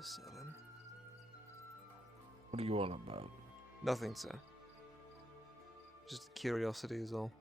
a sudden. What are you on about? Nothing, sir. Just curiosity is all.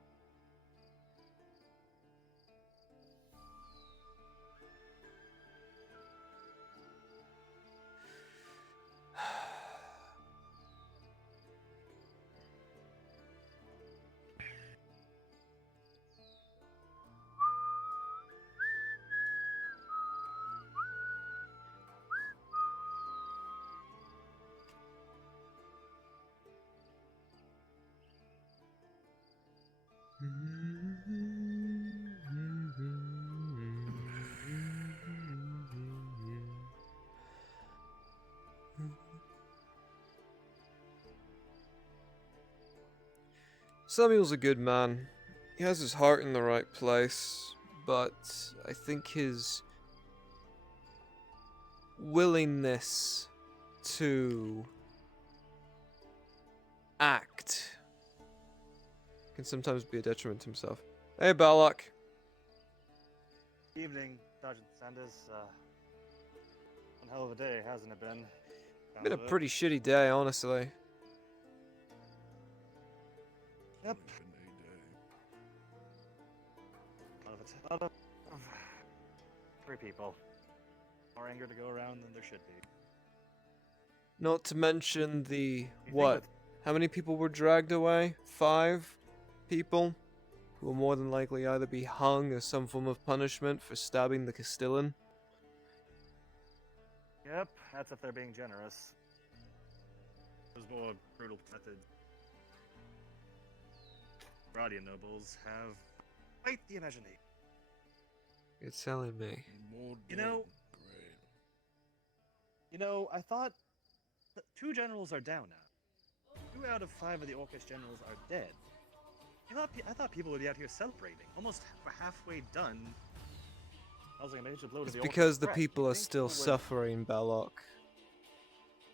Samuel's a good man. He has his heart in the right place, but I think his willingness to act can sometimes be a detriment to himself. Hey, Balak. Evening, Sergeant Sanders. One hell of a day, hasn't it been? Been a pretty shitty day, honestly. Yep. A lot of 3 people. More anger to go around than there should be. Not to mention the think what? that- How many people were dragged away? 5 people who will more than likely either be hung as some form of punishment for stabbing the Castellan. Yep, that's if they're being generous. Those more brutal methods. Radian nobles have quite the imagination. You're telling me. You know- I thought 2 generals are down now. 2 out of 5 of the Orcish generals are dead. I thought people would be out here celebrating. Almost halfway done. Causing a major blow to It's the Orcish because the threat. people You'd are think still people would- suffering, Balok.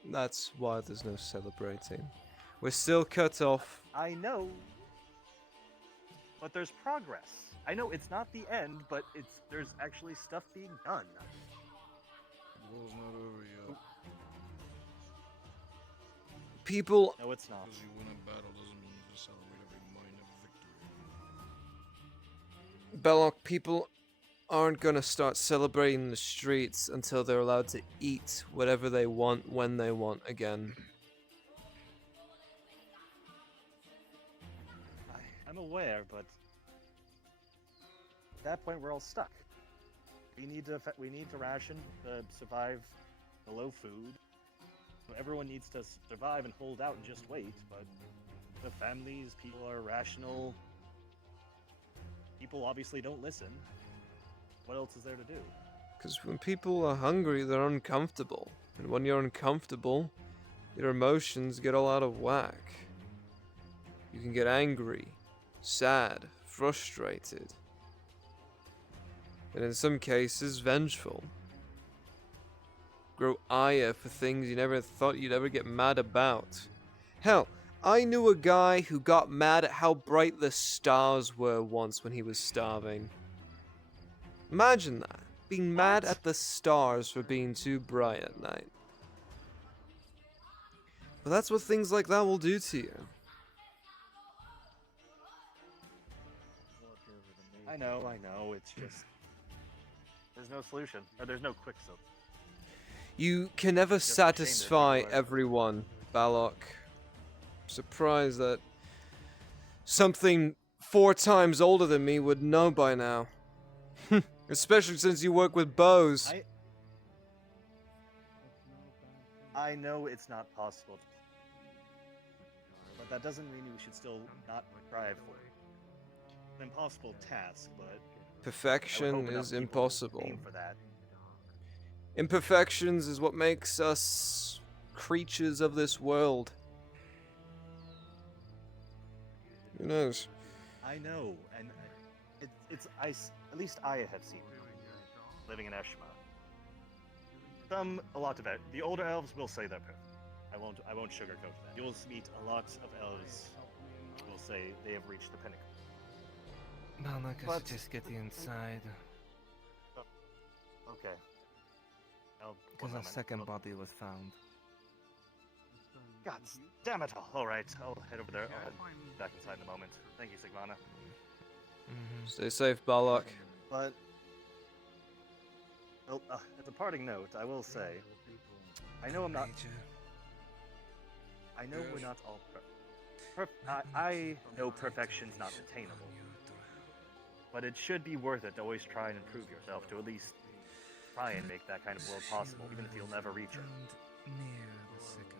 That's why there's no celebrating. We're still cut off. I know. But there's progress. I know it's not the end, but there's actually stuff being done. The war's not over yet. People No, it's not. Because you win a battle doesn't mean you just celebrate every minor victory. Belloc, people aren't gonna start celebrating in the streets until they're allowed to eat whatever they want when they want again. I'm aware, but at that point we're all stuck. We need to ration to survive the low food. Everyone needs to survive and hold out and just wait, but the families, people are rational. People obviously don't listen. What else is there to do? Because when people are hungry, they're uncomfortable. And when you're uncomfortable, your emotions get all out of whack. You can get angry, sad, frustrated, and in some cases, vengeful. Grow ire for things you never thought you'd ever get mad about. Hell, I knew a guy who got mad at how bright the stars were once when he was starving. Imagine that. Being mad at the stars for being too bright at night. But that's what things like that will do to you. I know, it's just there's no solution. Or there's no quick solution. You can never Just a shame that satisfy people are- everyone, Balok. Surprised that something 4 times older than me would know by now. Especially since you work with bows. I know it's not possible, but that doesn't mean we should still not strive for it. It's an impossible task, but I would Perfection hope enough is people impossible. aim for that. Imperfections is what makes us creatures of this world. Who knows? I know, and at least I have seen it, living in Eshma. A lot of it. The older elves will say they're perfect. I won't sugarcoat that. You'll meet a lot of elves who will say they have reached the pinnacle. Balak, I But- suggest getting inside. Okay. Oh, Because one a moment. second Oh, body was found. God damn it! All right, I'll head over there. I'll head back inside in a moment. Thank you, Sigvana. Mm-hmm. Stay safe, Balak. But well, as a parting note, I will say, I know I'm not. I know we're not all I know perfection's not attainable, but it should be worth it to always try and improve yourself to at least try and make that kind of world possible, even if you'll never reach it.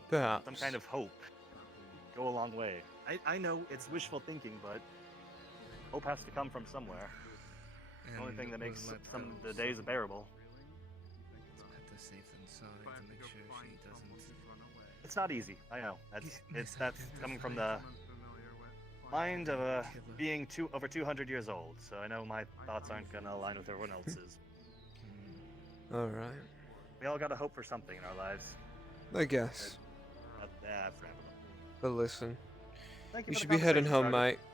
Perhaps. Some kind of hope go a long way. I know it's wishful thinking, but hope has to come from somewhere. The only thing that makes some of the days bearable. It's not easy. I know. That's coming from the mind of a being over 200 years old. So I know my thoughts aren't gonna align with everyone else's. Alright. We all gotta hope for something in our lives. I guess. I've wrapped it up. But listen, Thank you you for should the be heading conversation, home, Target. mate.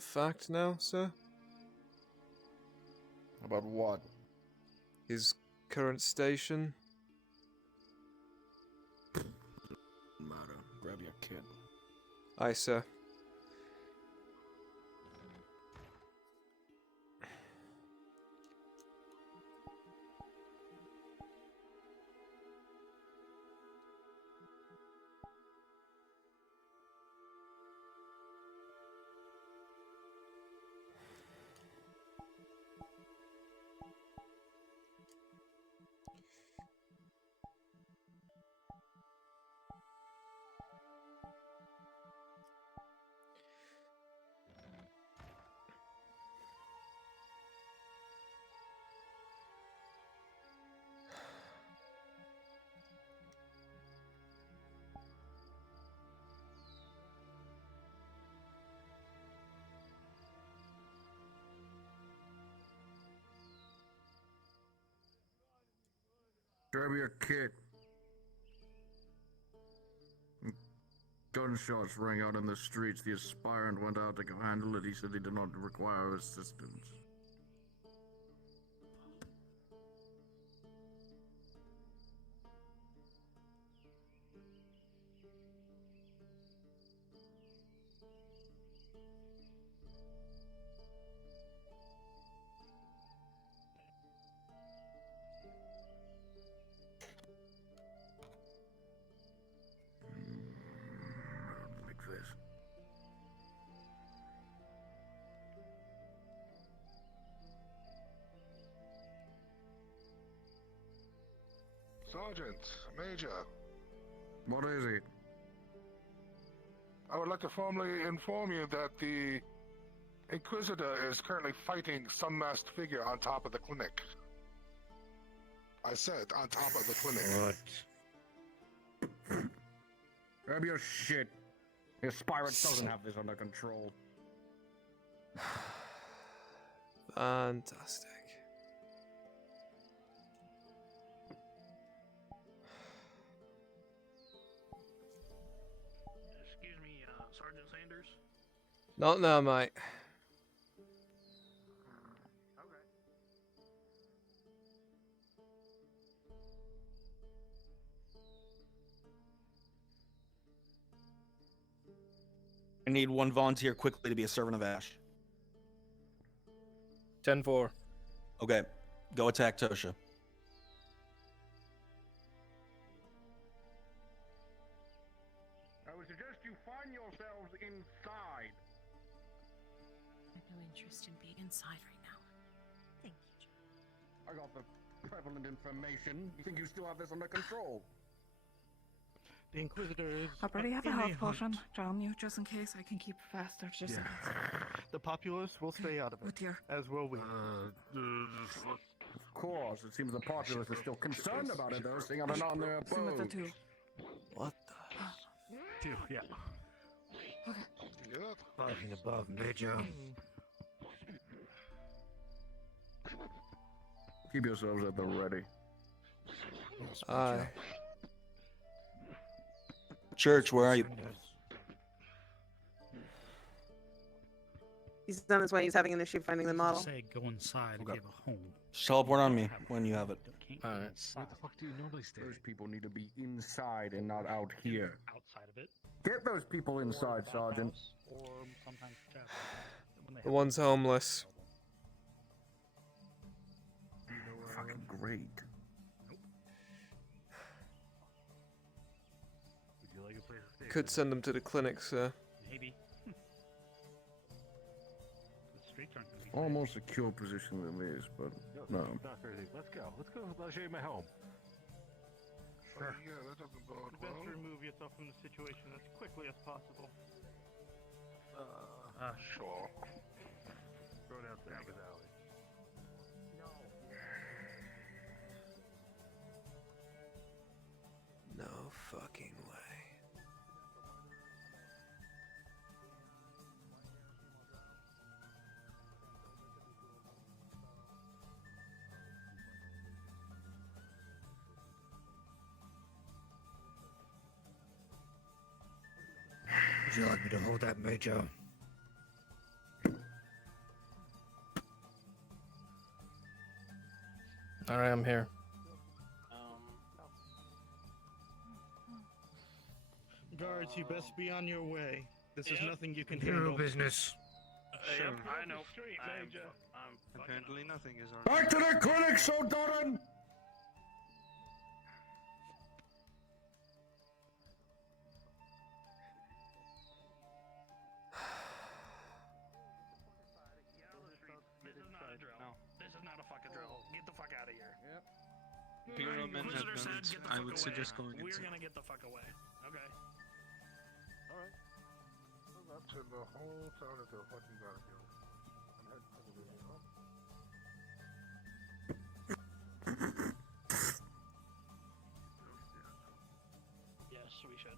A fact now, sir? About what? His current station? Matter. Grab your kit. Aye, sir. Grab your kit. Gunshots rang out in the streets. The aspirant went out to go handle it. He said he did not require assistance. Like this. Sergeant, Major, What is it? I would like to formally inform you that the Inquisitor is currently fighting some masked figure on top of the clinic. I said on top of the clinic. Grab your shit. The aspirant doesn't have this under control. Fantastic. Excuse me, Sergeant Sanders? Not now, mate. Okay. I need one volunteer quickly to be a servant of Ash. 10-4. Okay, go attack Tosha. I would suggest you find yourselves inside. I have no interest in being inside right now. Thank you, John. I got the prevalent information. You think you still have this under control? The Inquisitor is. I already have a in health potion. hunt. Drown you just in case I can keep faster. Just in case. The populace will stay out of Oh it, dear. as will we. Of course. It seems the populace is still concerned about it, though, seeing how they're not in their Same with the abode. two. What the? Two, yeah. Yep. Nothing above, Major. Keep yourselves at the ready. Aye. Church, where are you? He's on his way. He's having an issue finding the model. Say go inside Okay. if you have a home. Just teleport on me when you have it. Alright. Where the fuck do you normally stay? Those people need to be inside and not out here. Outside of it. Get those people inside, Sergeant. Or sometimes chapel. When they The have- one's homeless. Fucking great. Would you like a place to stay? Could send them to the clinic, sir. Maybe. The streets aren't gonna be Far more secure position than this, but no. Not crazy. Let's go. Let's go. I'll show you my home. Sure. Yeah, that doesn't bode Best well. remove yourself from the situation as quickly as possible. Sure. Throw it out there. Alley. No fucking way. Would you like me to hold that, Major? Alright, I'm here. Guards, you best be on your way. This is nothing you can handle. business. Yep, I know. Street, Major. Apparently nothing is on. Back to the clinic, Soldaten! This is not a drill. No. This is not a fucking drill. Get the fuck out of here. Yep. Imperial men have Inquisitor said, guns. "Get the I fuck would away." suggest going We're inside. gonna get the fuck away. Okay. Alright. Well, that's in the whole town that they're fucking gotta do. I'm heading to the video. Yes, we should.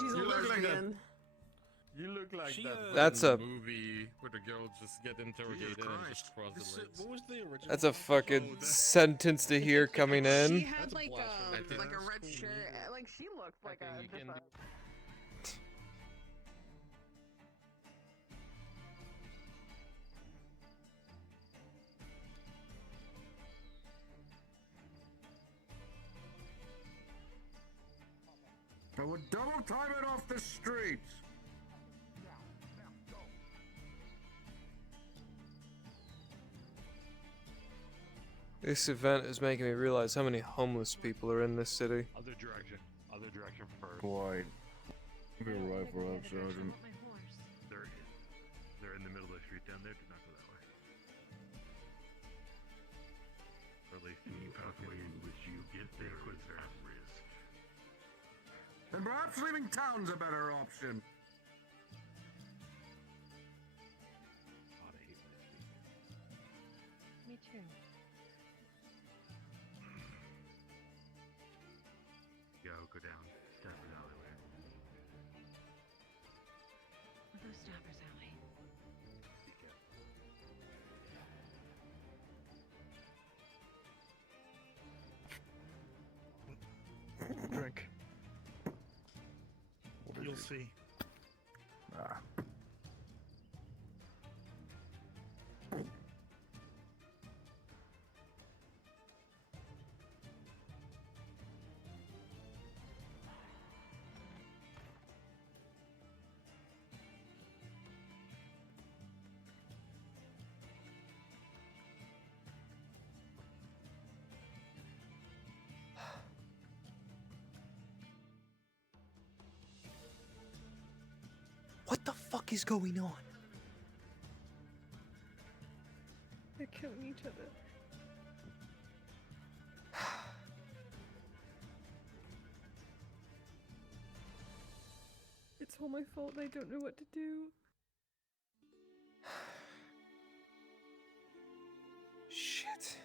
She's a You look like that. lesbian. You look like She, that. That's fucking a- movie where the girl just get interrogated and Christ. just cross the This is- legs. What was the original? That's a fucking that- sentence to hear coming She in. had That's a like blasphemy. I think like a that's red cool. shirt. Like she looked I like think a you just can a. do- I would double time it off the streets. This event is making me realize how many homeless people are in this city. Other direction first. Quite. You're right, Rob Sergeant. They're in the middle of the street down there. Do not go that way. Or at least the pathway in which you get there is at risk. And perhaps leaving town's a better option. God, I hate when it's people. Me too. Go down Stafford Alleyway. We'll go Stafford's Alley. Be careful. Drink. You'll see. Ah. What the fuck is going on? They're killing each other. It's all my fault. I don't know what to do. Shit.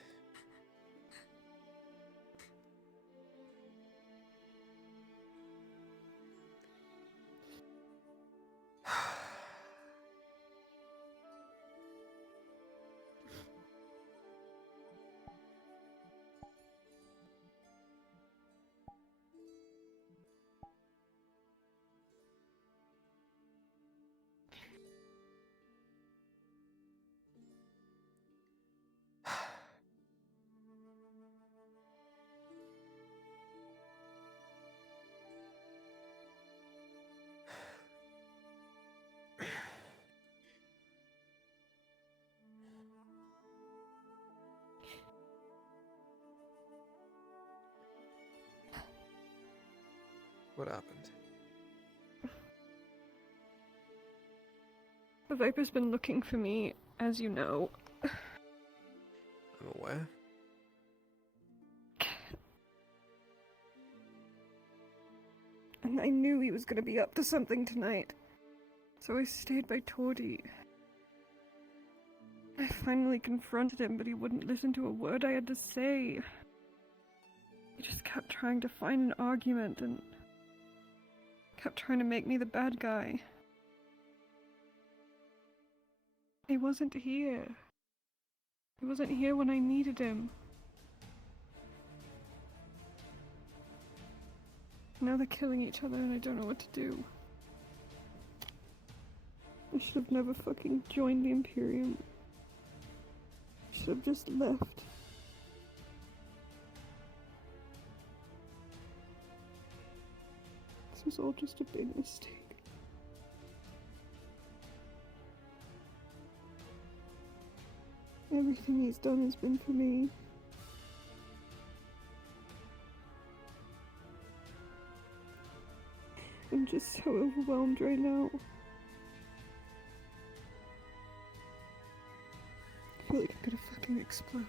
What happened? The Viper's been looking for me, as you know. I'm aware. And I knew he was gonna be up to something tonight. So I stayed by Tordy. I finally confronted him, but he wouldn't listen to a word I had to say. He just kept trying to find an argument and kept trying to make me the bad guy. He wasn't here. He wasn't here when I needed him. Now they're killing each other and I don't know what to do. I should have never fucking joined the Imperium. I should have just left. This was all just a big mistake. Everything he's done has been for me. I'm just so overwhelmed right now. I feel like I'm gonna fucking explode.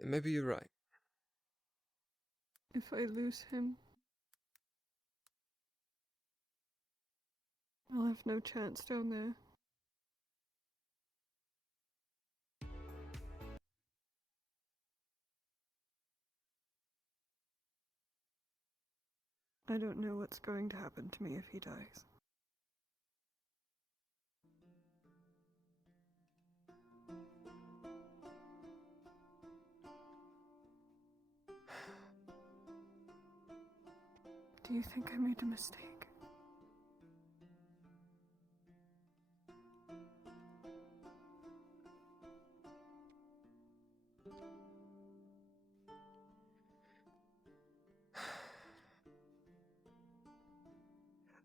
And maybe you're right. If I lose him, I'll have no chance down there. I don't know what's going to happen to me if he dies. Do you think I made a mistake?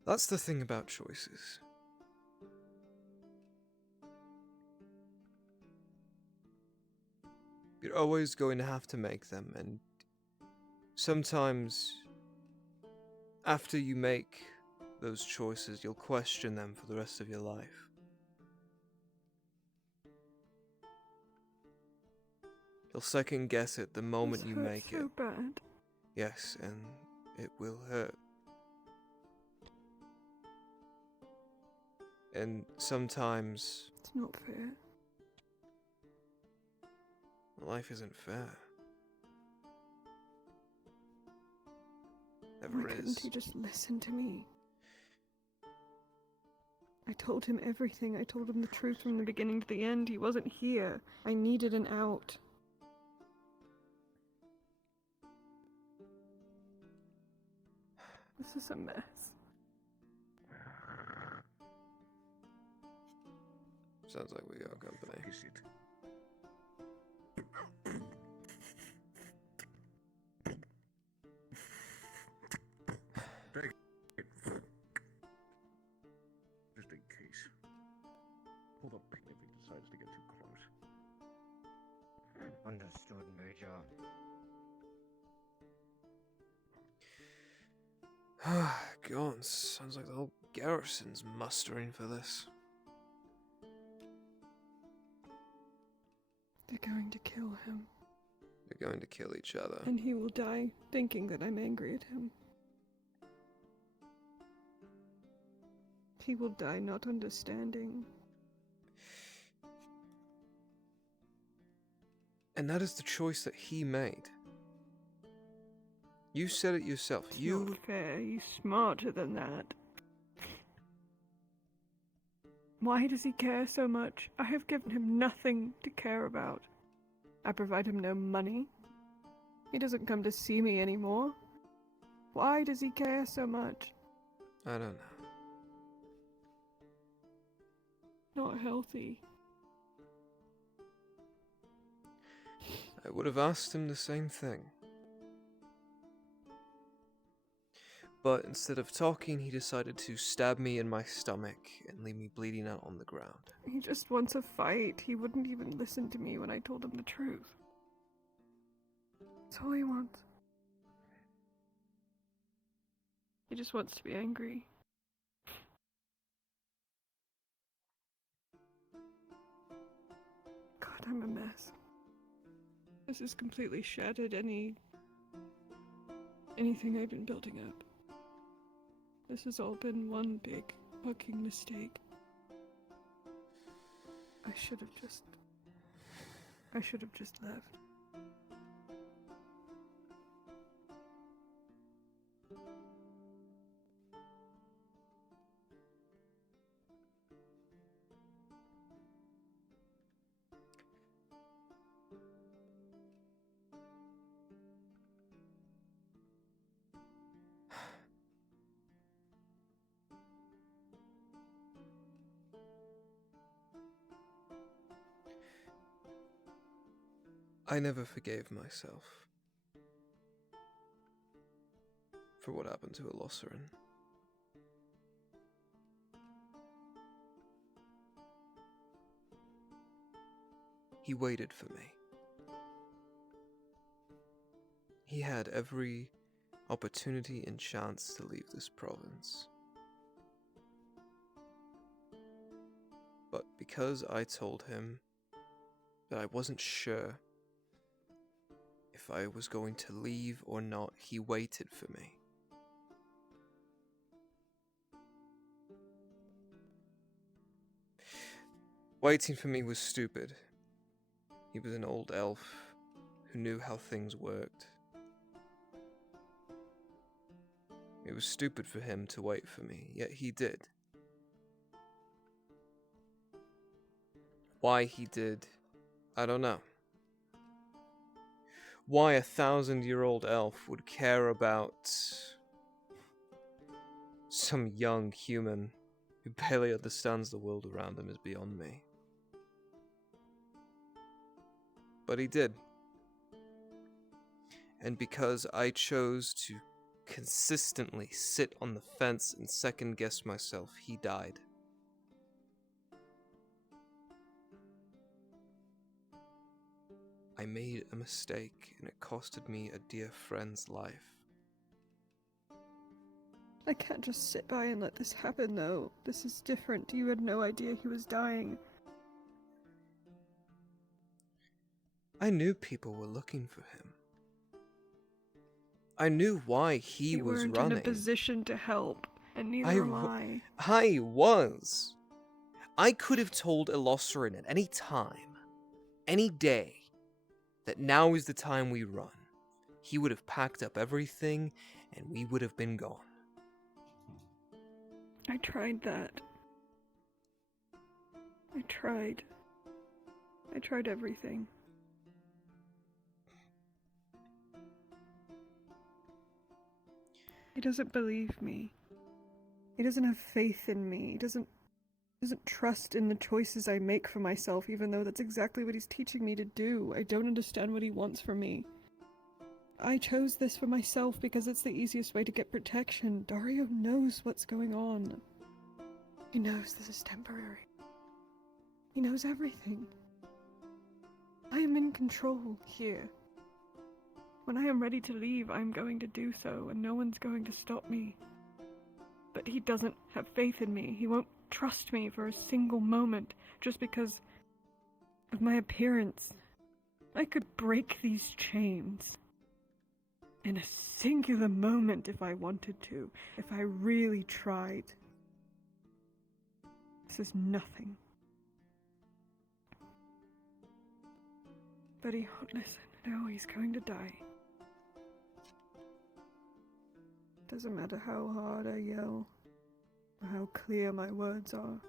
That's the thing about choices. You're always going to have to make them, and sometimes after you make those choices, you'll question them for the rest of your life. You'll second guess it the moment This you hurts make so it. bad. Yes, and it will hurt. And sometimes It's not fair. life isn't fair. Why Never couldn't is. he just listen to me? I told him everything. I told him the truth from the beginning to the end. He wasn't here. I needed an out. This is a mess. Sounds like we got company. Is it? Take it. Just in case. Pull the pin if he decides to get too close. Understood, Major. God, sounds like the whole garrison's mustering for this. They're going to kill him. They're going to kill each other. And he will die thinking that I'm angry at him. He will die not understanding. And that is the choice that he made. You said it yourself. It's You not fair. He's smarter than that. Why does he care so much? I have given him nothing to care about. I provide him no money. He doesn't come to see me anymore. Why does he care so much? I don't know. Not healthy. I would have asked him the same thing. But instead of talking, he decided to stab me in my stomach and leave me bleeding out on the ground. He just wants a fight. He wouldn't even listen to me when I told him the truth. That's all he wants. He just wants to be angry. God, I'm a mess. This has completely shattered anything I've been building up. This has all been one big fucking mistake. I should have just left. I never forgave myself for what happened to Elossarin. He waited for me. He had every opportunity and chance to leave this province. But because I told him that I wasn't sure if I was going to leave or not, he waited for me. Waiting for me was stupid. He was an old elf who knew how things worked. It was stupid for him to wait for me, yet he did. Why he did, I don't know. Why a 1,000-year-old elf would care about some young human who barely understands the world around him is beyond me. But he did. And because I chose to consistently sit on the fence and second-guess myself, he died. I made a mistake, and it costed me a dear friend's life. I can't just sit by and let this happen, though. This is different. You had no idea he was dying. I knew people were looking for him. I knew why he You was weren't running. in a position to help, and neither am I. I was. I could have told Elosarin at any time, any day, that now is the time we run. He would have packed up everything, and we would have been gone. I tried that. I tried everything. He doesn't believe me. He doesn't have faith in me. He doesn't trust in the choices I make for myself, even though that's exactly what he's teaching me to do. I don't understand what he wants from me. I chose this for myself because it's the easiest way to get protection. Dario knows what's going on. He knows this is temporary. He knows everything. I am in control here. When I am ready to leave, I am going to do so, and no one's going to stop me. But he doesn't have faith in me. He won't trust me for a single moment, just because of my appearance. I could break these chains in a singular moment if I wanted to, if I really tried. This is nothing. But he won't listen. No, he's going to die. Doesn't matter how hard I yell, or how clear my words are.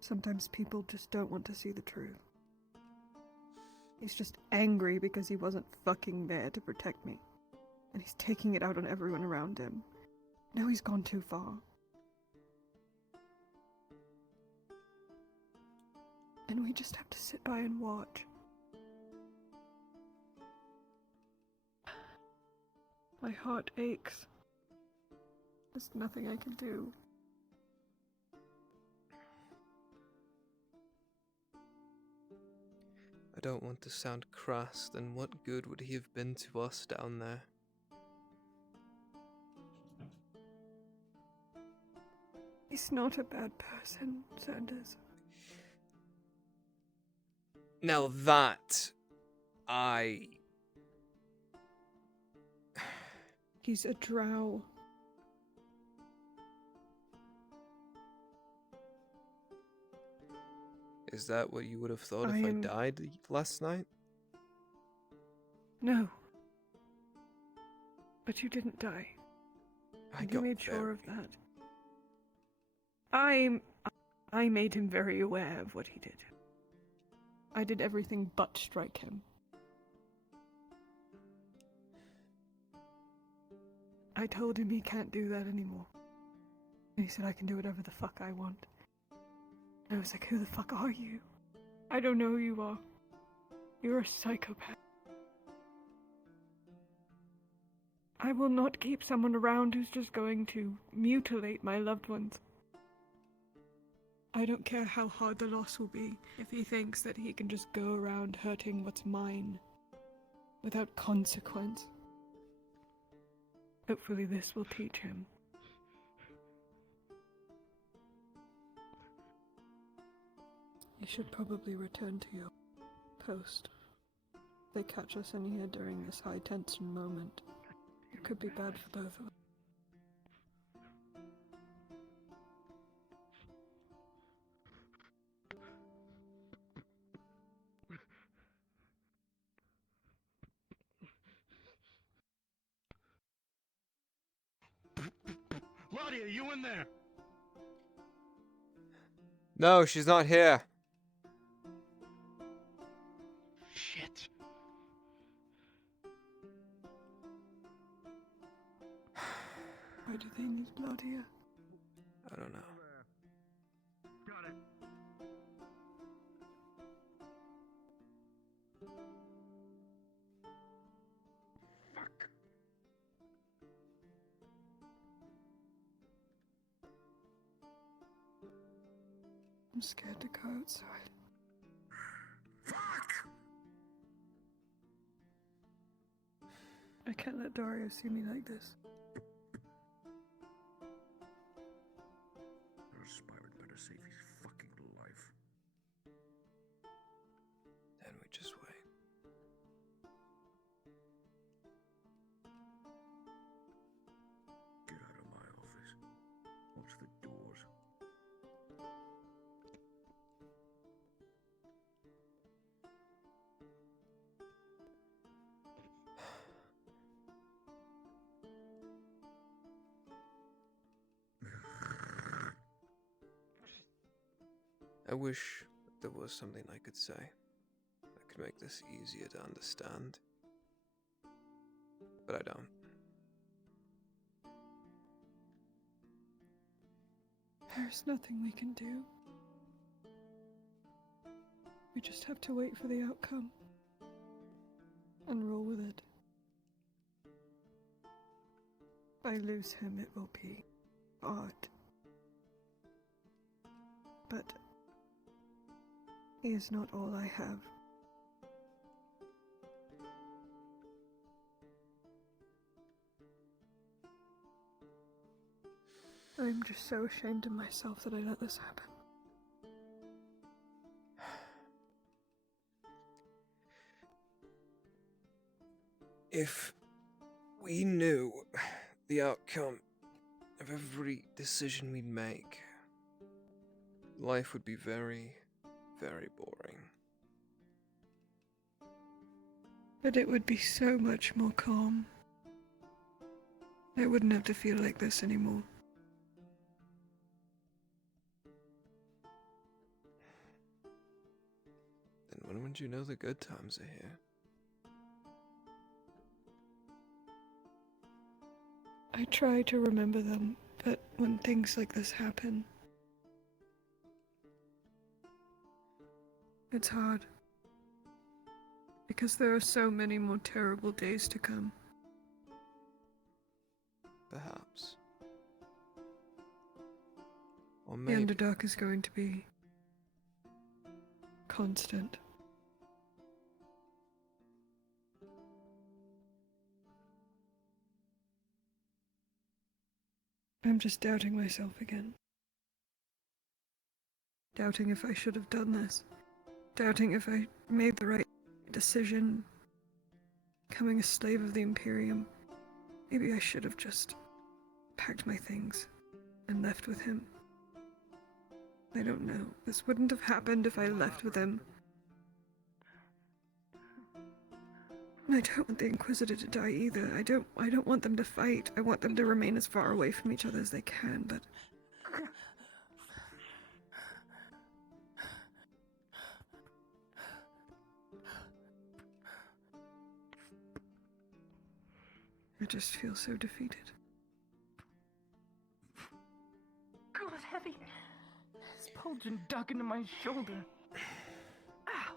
Sometimes people just don't want to see the truth. He's just angry because he wasn't fucking there to protect me. And he's taking it out on everyone around him. Now he's gone too far. And we just have to sit by and watch. My heart aches. There's nothing I can do. I don't want to sound crass, then what good would he have been to us down there? He's not a bad person, Sanders. Now that He's a drow. Is that what you would have thought if I died last night? No. But you didn't die. I You got made sure very- of that. I made him very aware of what he did. I did everything but strike him. I told him he can't do that anymore. And he said I can do whatever the fuck I want. And I was like, who the fuck are you? I don't know who you are. You're a psychopath. I will not keep someone around who's just going to mutilate my loved ones. I don't care how hard the loss will be if he thinks that he can just go around hurting what's mine without consequence. Hopefully this will teach him. You should probably return to your post. they catch us in here during this high tension moment, it could be bad for both of us. Claudia, you in there? No, she's not here. Shit. Why do they need blood here? I don't know. Got it. Fuck. I'm scared to go outside. Fuck! I can't let Dario see me like this. Our aspirant better save his fucking life. Then we just wait. Get out of my office. Watch the doors. I wish there was something I could say that could make this easier to understand. But I don't. There's nothing we can do. We just have to wait for the outcome. And roll with it. If I lose him, it will be odd. But he is not all I have. I'm just so ashamed of myself that I let this happen. If we knew the outcome of every decision we'd make, life would be very, very boring. But it would be so much more calm. I wouldn't have to feel like this anymore. Then when would you know the good times are here? I try to remember them, but when things like this happen, it's hard. Because there are so many more terrible days to come. Perhaps. Or The maybe. Underdark is going to be constant. I'm just doubting myself again. Doubting if I should have done this. Doubting if I made the right decision. Becoming a slave of the Imperium. Maybe I should have just packed my things and left with him. I don't know. This wouldn't have happened if I left with him. And I don't want the Inquisitor to die either. I don't want them to fight. I want them to remain as far away from each other as they can, but I just feel so defeated. God, heavy. This Poulton dug into my shoulder. Ow.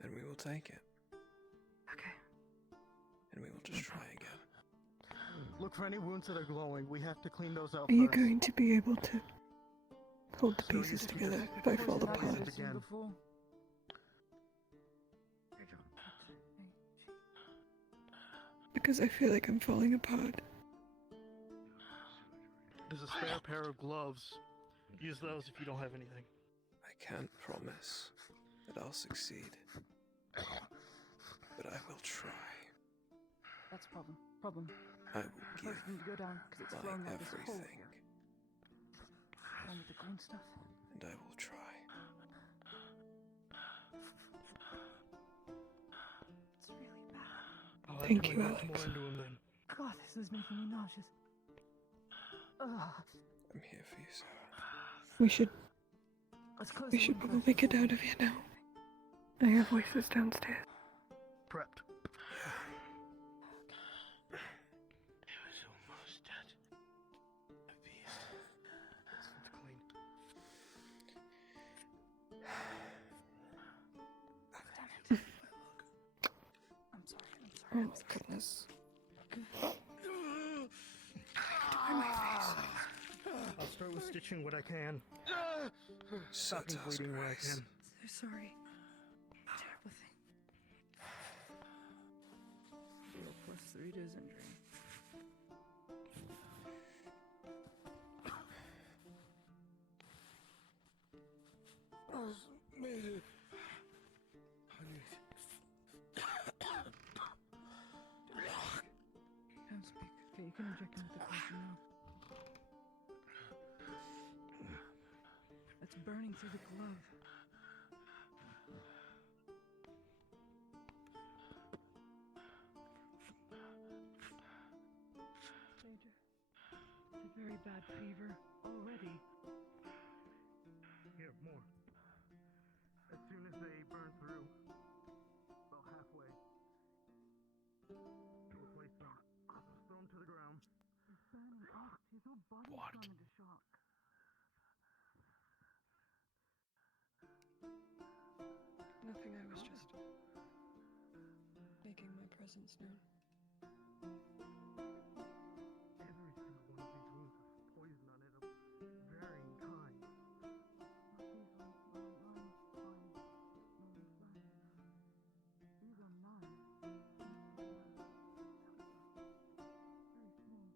Then we will take it. Okay. And we will just try again. Look for any wounds that are glowing. We have to clean those up Are you first. going to be able to hold the So you pieces think together it's if I fall poison apart? again? Before? Because I feel like I'm falling apart. There's a spare pair of gloves. Use those if you don't have anything. I can't promise that I'll succeed, but I will try. That's a problem. Problem. I will The give first thing to go down because it's my flowing out this hole everything, here. Down with the green stuff. and I will try. It's really bad. I'll have Thank to you, look more Alex. into him then. God, this is making me nauseous. Ugh. I'm here for you, Sarah. We should Let's close we the should window. probably get out of here now. I hear voices downstairs. Prepped. It was almost dead. A beast. It's clean. I'm sorry. Oh my goodness. I'll start with stitching what I can. Stopping bleeding where I can. So sorry. Terrible thing. 0 plus 3 days injury. Can't speak. Okay, you can inject him with the poison now. It's burning through the glove. Major, it's a very bad fever already. Here, more. As soon as they burn through, about halfway, we'll place them. Throw them to the ground. It's burning off. His whole body's What? gone into shock. Nothing, I was just making my presence known. Every single one of these wounds has poison on it of varying kinds. These are none. Very small.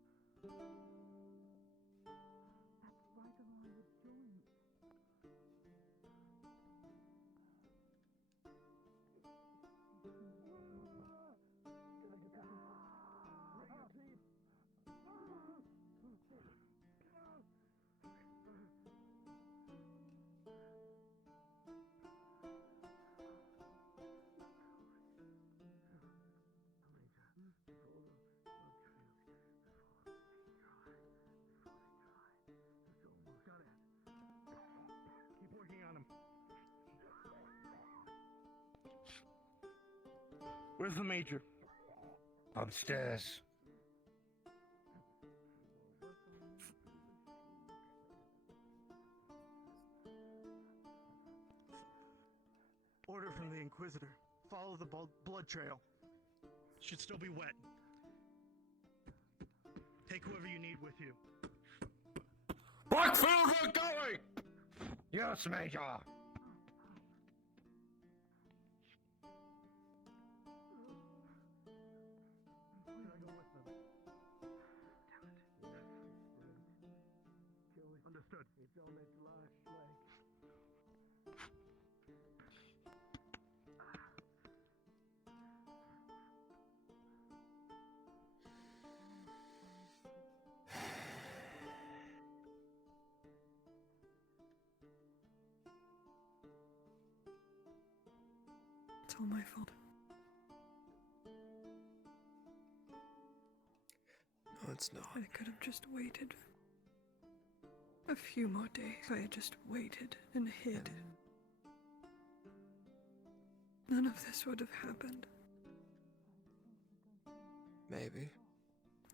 That's right along the joint. Keep working on him. Where's the major? Upstairs. Order from the Inquisitor. Follow the blood trail. Should still be wet. Take whoever you need with you. Blackfield, we're going! Yes, Major. Should I go with them? Understood. It's on its last leg. It's all my fault. No, it's not. I could have just waited. A few more days. If I had just waited and hid, none of this would have happened. Maybe.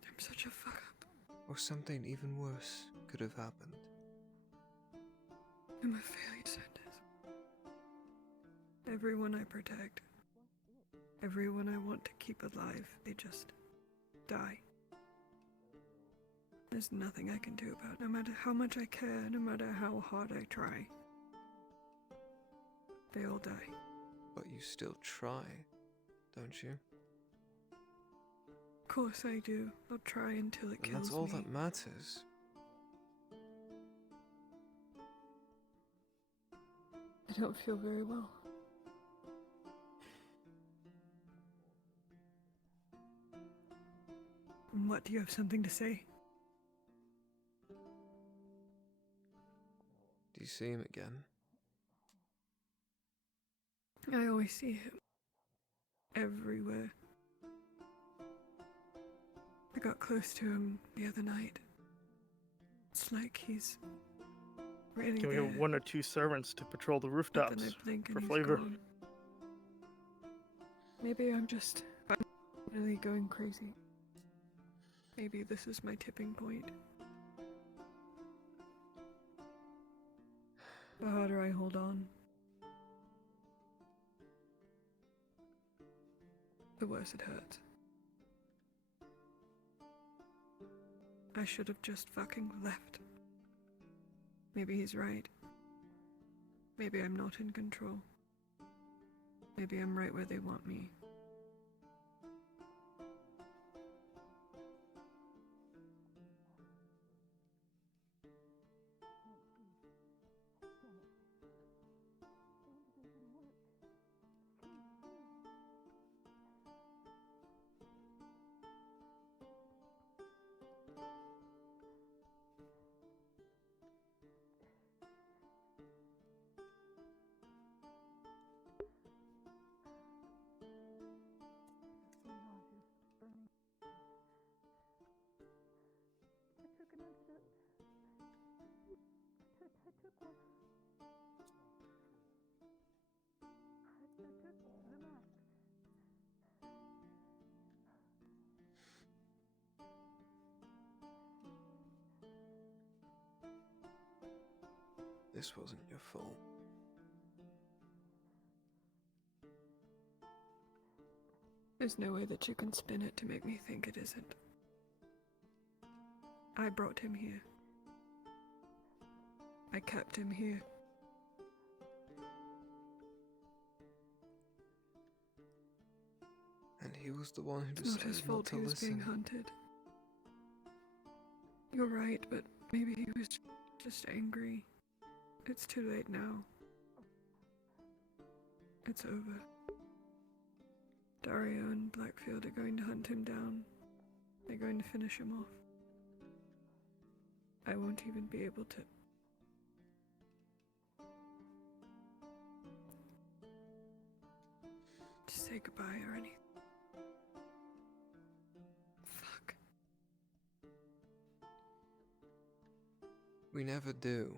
I'm such a fuck up. Or something even worse could have happened. I'm a failure, Sanders. Everyone I protect, everyone I want to keep alive, they just die. There's nothing I can do about it. No matter how much I care, no matter how hard I try. They all die. But you still try, don't you? Of course I do. I'll try until it And kills that's all me. that matters. I don't feel very well. What, do you have something to say? Do you see him again? I always see him. Everywhere. I got close to him the other night. It's like he's really Can we there. get 1 or 2 servants to patrol the But rooftops then I blink and for he's flavor? gone. Maybe I'm just really going crazy. Maybe this is my tipping point. The harder I hold on, the worse it hurts. I should have just fucking left. Maybe he's right. Maybe I'm not in control. Maybe I'm right where they want me. This wasn't your fault. There's no way that you can spin it to make me think it isn't. I brought him here. I kept him here. And he was the one who It's not his decided not fault to he was being listen. hunted. You're right, but maybe he was just angry. It's too late now. It's over. Dario and Blackfield are going to hunt him down. They're going to finish him off. I won't even be able to say goodbye or anything. Fuck. We never do.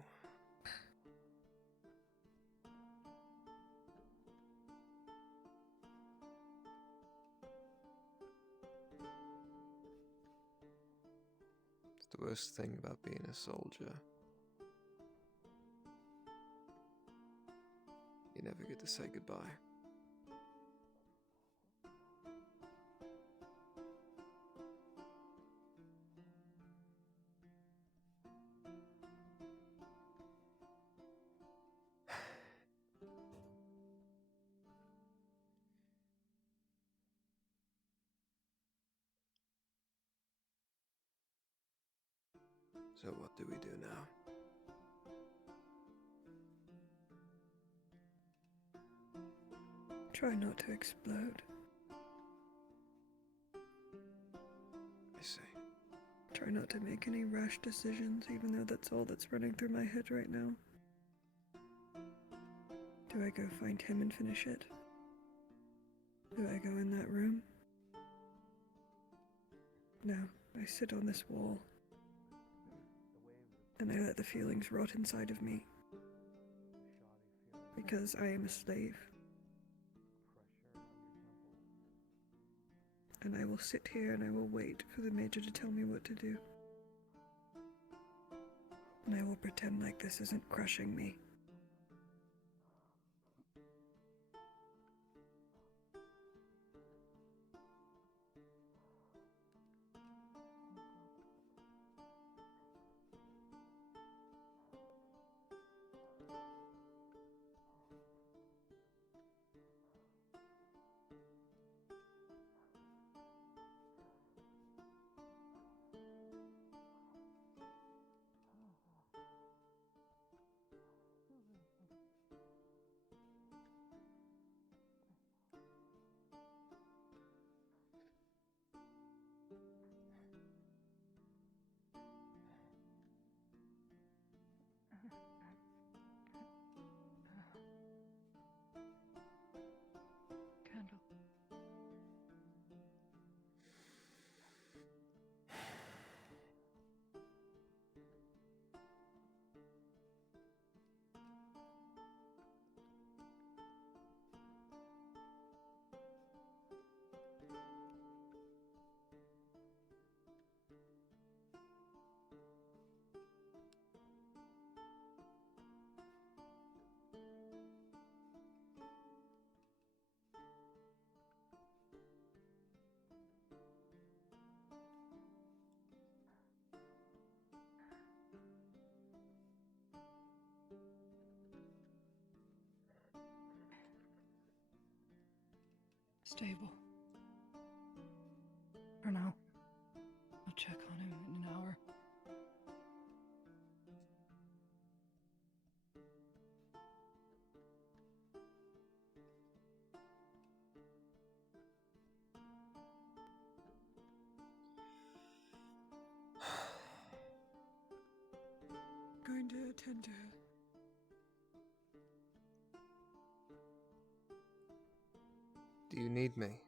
It's the worst thing about being a soldier. You never get to say goodbye. So what do we do now? Try not to explode. I see. Try not to make any rash decisions, even though that's all that's running through my head right now. Do I go find him and finish it? Do I go in that room? No, I sit on this wall. And I let the feelings rot inside of me. Because I am a slave. And I will sit here and I will wait for the Major to tell me what to do. And I will pretend like this isn't crushing me. stable. For now. I'll check on him in an hour. Going to attend to her. Do you need me?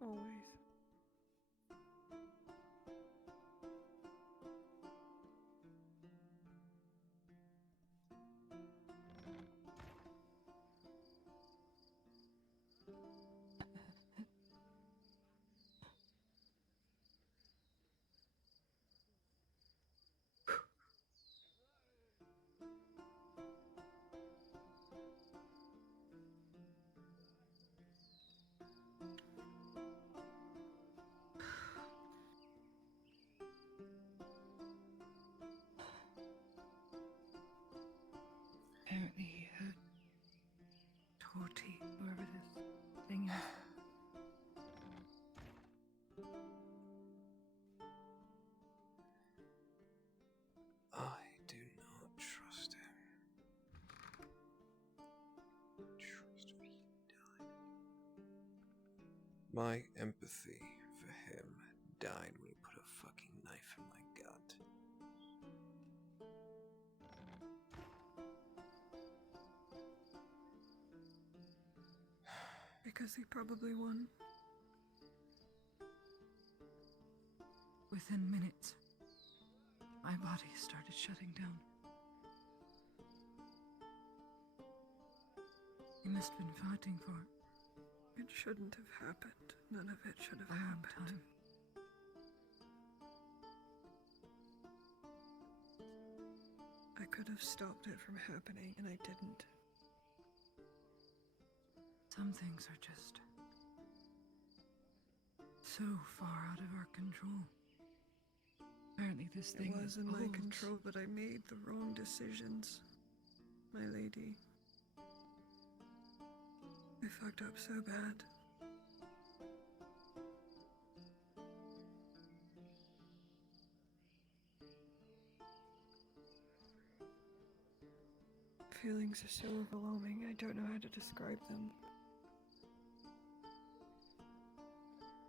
Always. Apparently, Torty, whoever this thing is. I do not trust him. Trust me, he died. My empathy for him died when he put a fucking knife in my gut. Because he probably won. Within minutes, my body started shutting down. He must have been fighting for it. It shouldn't have happened. None of it should have A long happened. time. I could have stopped it from happening, and I didn't. Some things are just so far out of our control. Apparently this thing It was in my holds- control, but I made the wrong decisions, my lady. I fucked up so bad. Feelings are so overwhelming, I don't know how to describe them.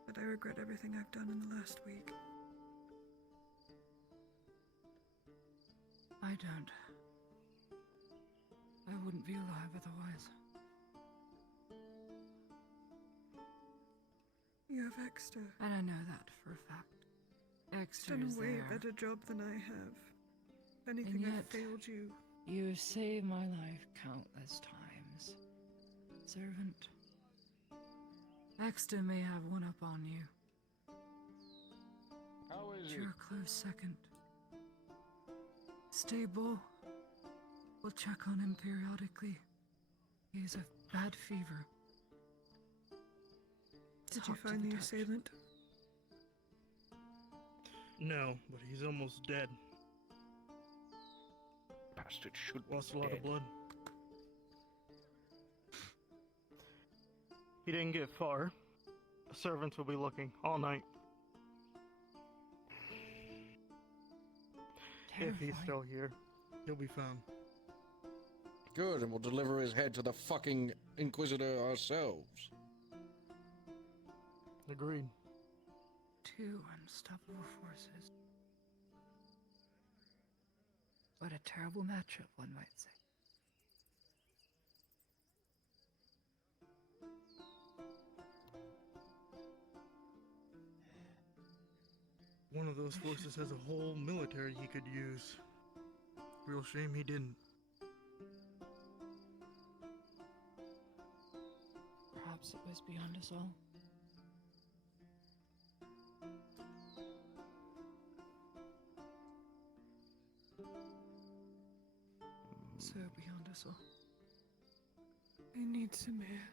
But I regret everything I've done in the last week. I don't. I wouldn't be alive otherwise. You have Exter. And I know that for a fact. He's Exter done is a way there. better job than I have. If anything, I've yet- failed you. You have saved my life countless times, servant. Exter may have one up on you. How is But he? you're a close second. Stable. We'll check on him periodically. He has a bad fever. It's Did you hot to find the touch. assailant? No, but he's almost dead. Bastard should be Lost a lot dead. of blood. He didn't get far. The servants will be looking all night. If he's Terrifying. still here, he'll be found. Good, and we'll deliver his head to the fucking Inquisitor ourselves. Agreed. Two unstoppable forces. What a terrible matchup, one might say. One of those forces has a whole military he could use. Real shame he didn't. Perhaps it was beyond us all. So beyond us all. I need some air.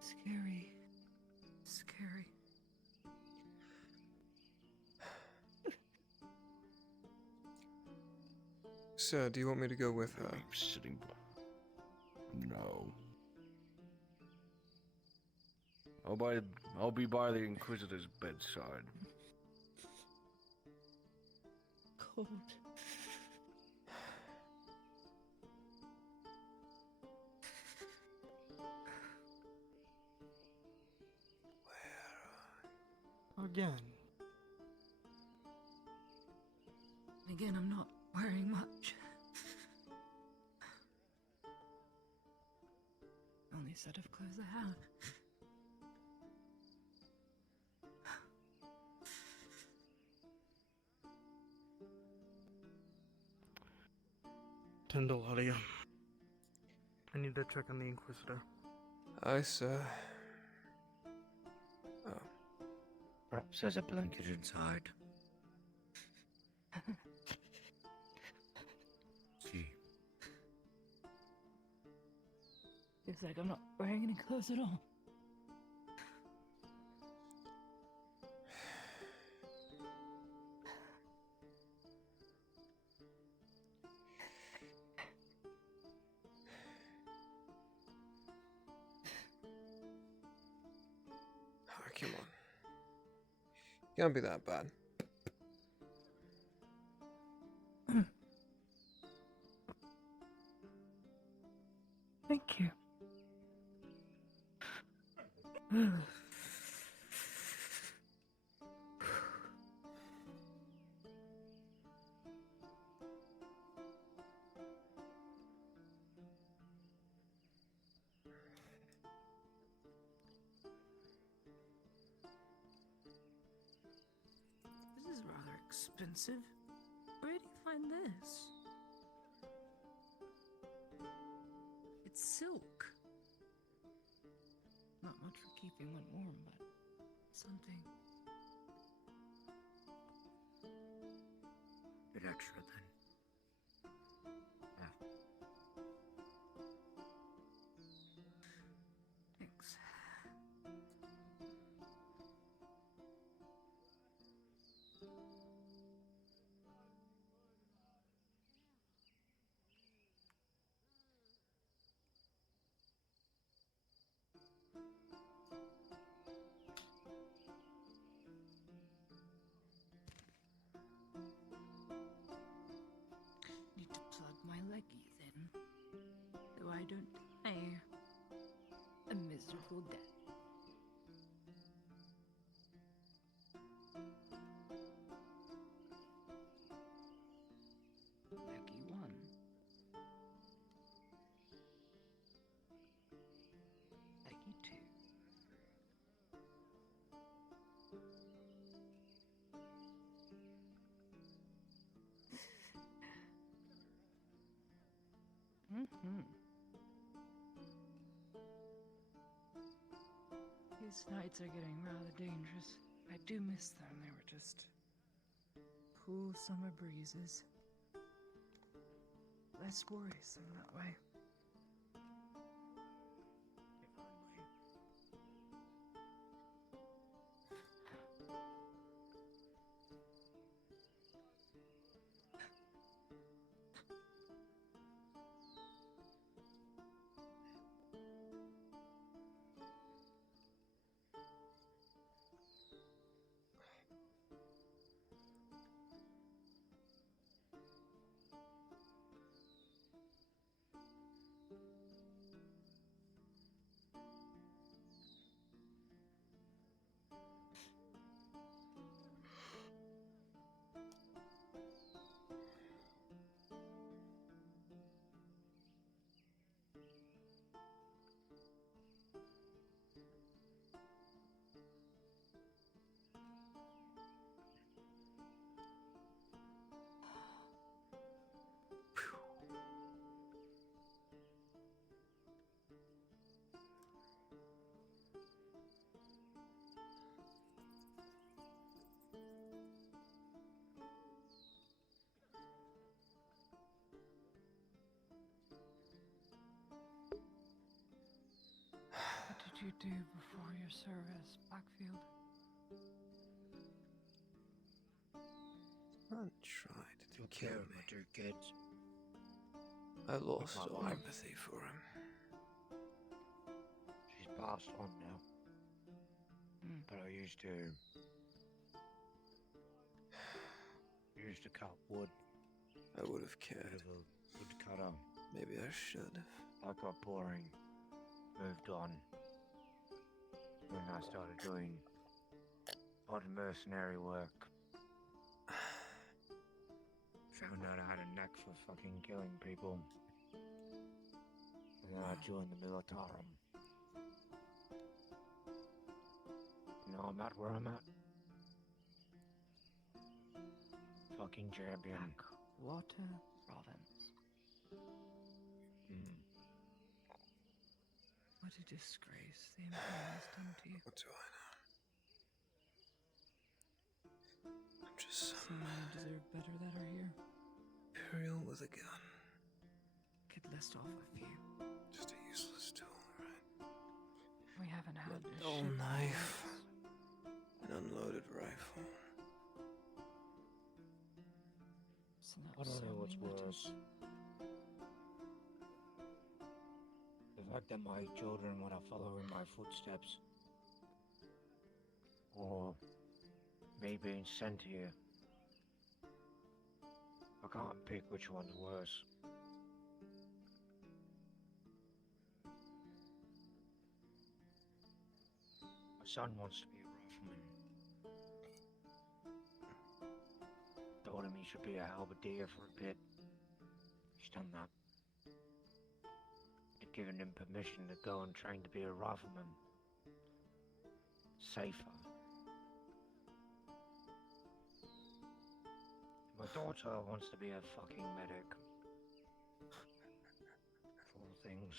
Scary. Scary. Sir, do you want me to go with her? Sitting. No. I'll be by the Inquisitor's bedside. Cold. Again. Again, I'm not wearing much. Only set of clothes I have. Tyndall, Alia. I need to check on the Inquisitor. Aye, sir. Perhaps there's a blanket inside. See. Feels like I'm not wearing any clothes at all. Oh, come on. Can't be that bad. Thank you. This is rather expensive. Where do you find this? It's silk. Not much for keeping one warm, but something. Bit extra then. Yeah. Thanks. Need to plug my leggies in, so I don't die a miserable death. Leggy 1. Leggy 2. These nights are getting rather dangerous. I do miss them. They were just cool summer breezes. Less worrisome that way. What did you do before your service, Blackfield? I tried to Took kill care of me. my two kids. I lost my all wife. empathy for him. She's passed on now. But I used to cut wood. I would have Bit cared. of a wood cutter. Maybe I should. I got boring. Moved on. When I started doing odd mercenary work. Found out I had a knack for fucking killing people. And then I joined the Militarum. Now I'm at where I'm at. Fucking champion. Water province. What a disgrace the Empire has done to you. What do I know? I'm just some Some men deserve better that are here. Imperial with a gun. Could list off a few. Just a useless tool, right? We haven't had A a dull ship knife. since- An unloaded rifle. It's not I don't so know what's many letters. worse. The fact that my children want to follow in my footsteps. Or me being sent here. I can't pick which one's worse. My son wants to be a rifleman. Told him he should be a halberdier for a bit. He's done that. I'd given him permission to go and train to be a rifleman. Safer. My daughter wants to be a fucking medic. Of all things.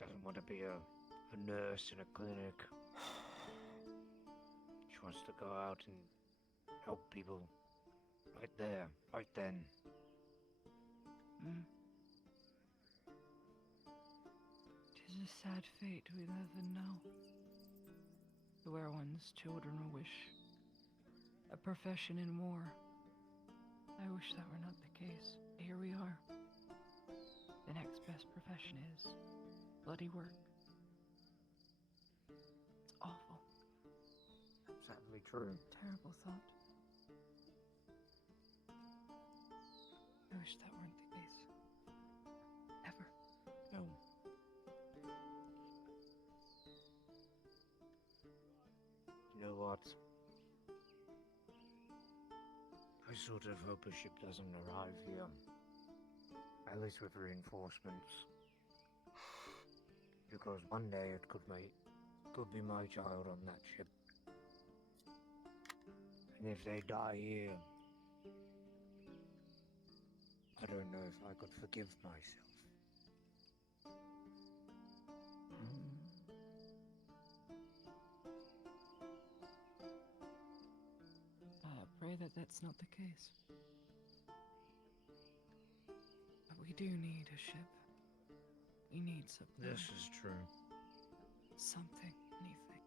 Doesn't want to be a nurse in a clinic. She wants to go out and help people. Right there, right then. Tis a sad fate we live in now. To where one's children will wish a profession in war. I wish that were not the case. Here we are. The next best profession is bloody work. It's awful. Sadly true. Terrible thought. I wish that weren't the case. Ever. No. You know what? I sort of hope a ship doesn't arrive here. At least with reinforcements. Because one day it could be my child on that ship. And if they die here, I don't know if I could forgive myself. I pray that that's not the case. But we do need a ship. We need something. This is true. Something, anything.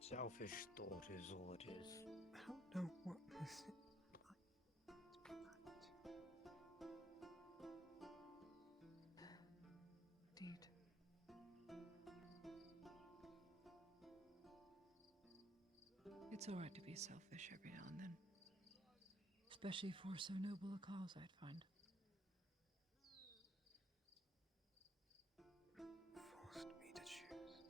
Selfish thought is all it is. I don't know what this is. Indeed. It's alright to be selfish every now and then. Especially for so noble a cause, I'd find. Forced me to choose.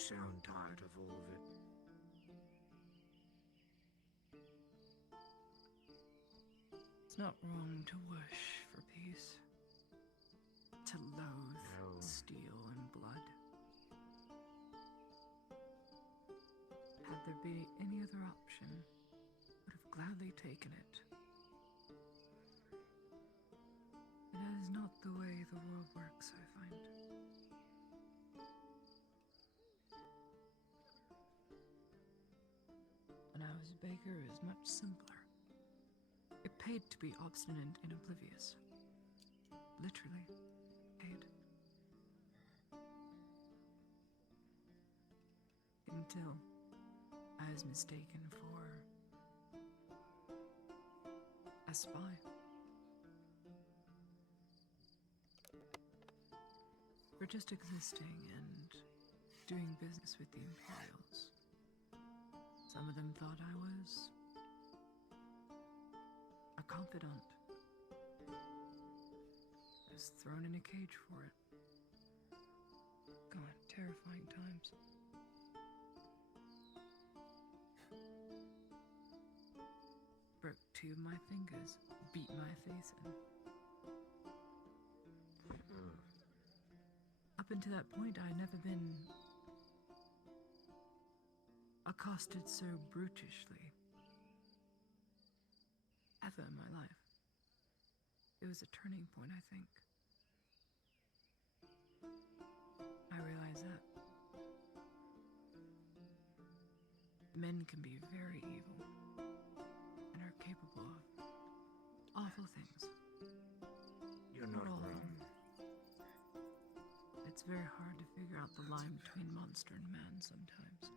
sound tired of all of it. It's not wrong to wish for peace. To loathe No. steel and blood. Had there been any other option, would have gladly taken it. But that is not the way the world works, I find. When I was a baker, it was much simpler. It paid to be obstinate and oblivious. Literally, paid. Until I was mistaken for a spy. For just existing and doing business with the Imperials. Some of them thought I was a confidant. I was thrown in a cage for it. God, terrifying times. Broke 2 of my fingers, beat my face in. Up until that point, I had never been accosted so brutishly. Ever in my life. It was a turning point, I think. I realized that men can be very evil and are capable of awful things. You're not all of wrong. them. It's very hard to figure out the line between monster and man sometimes.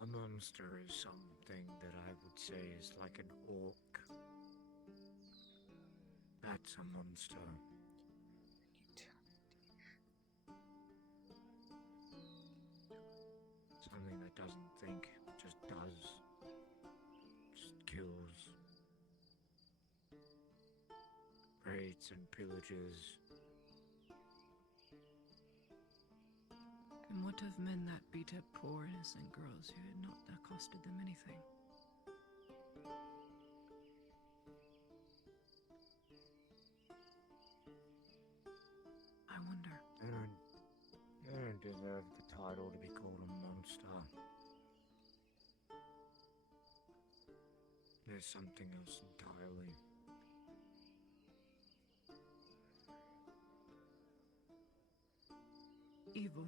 A monster is something that I would say is like an orc. That's a monster. Something that doesn't think, just does. Just kills. Raids and pillages. And what of men that beat up poor innocent girls who had not accosted them anything? I wonder. They don't deserve the title to be called a monster. There's something else entirely. Evil.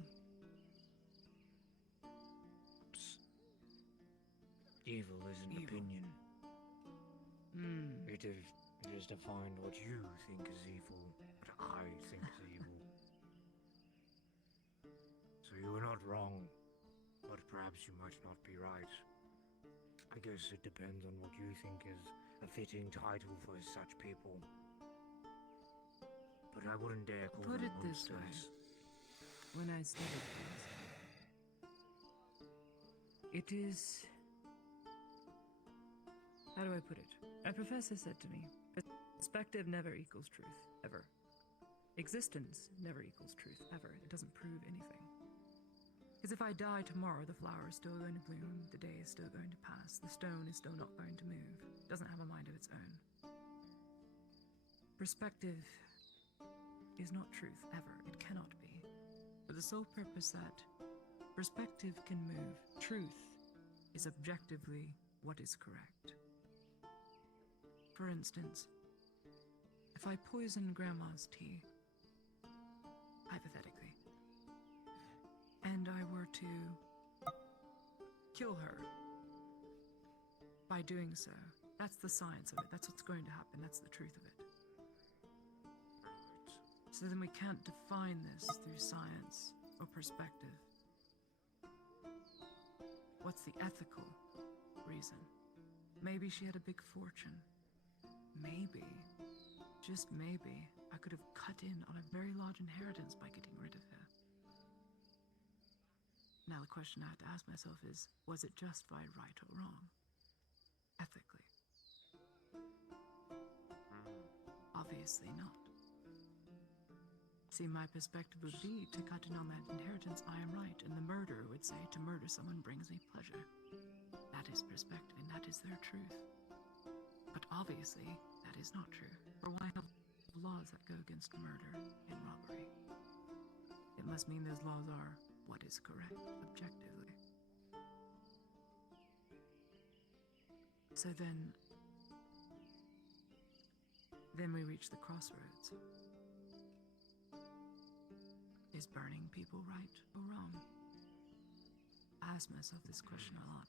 Evil is an Evil. opinion. Hmm. It is defined what you think is evil, what I think is evil. So you are not wrong, but perhaps you might not be right. I guess it depends on what you think is a fitting title for such people. But I wouldn't dare call Put them it this way. monsters. When I studied things, it is... How do I put it? A professor said to me, perspective never equals truth, ever. Existence never equals truth, ever. It doesn't prove anything. Because if I die tomorrow, the flower is still going to bloom, the day is still going to pass, the stone is still not going to move. It doesn't have a mind of its own. Perspective is not truth, ever. It cannot be. For the sole purpose that perspective can move, truth is objectively what is correct. For instance, if I poison Grandma's tea, hypothetically, and I were to kill her by doing so, that's the science of it, that's what's going to happen, that's the truth of it. So then we can't define this through science or perspective. What's the ethical reason? Maybe she had a big fortune. Maybe, just maybe, I could have cut in on a very large inheritance by getting rid of her. Now the question I have to ask myself is, was it justified, right or wrong? ethically? Obviously not. See, my perspective would be to cut in on that inheritance, I am right, and the murderer would say to murder someone brings me pleasure. That is perspective, and that is their truth. But obviously, that is not true. For why have laws that go against murder and robbery? It must mean those laws are what is correct, objectively. So then we reach the crossroads. Is burning people right or wrong? I ask myself this question a lot.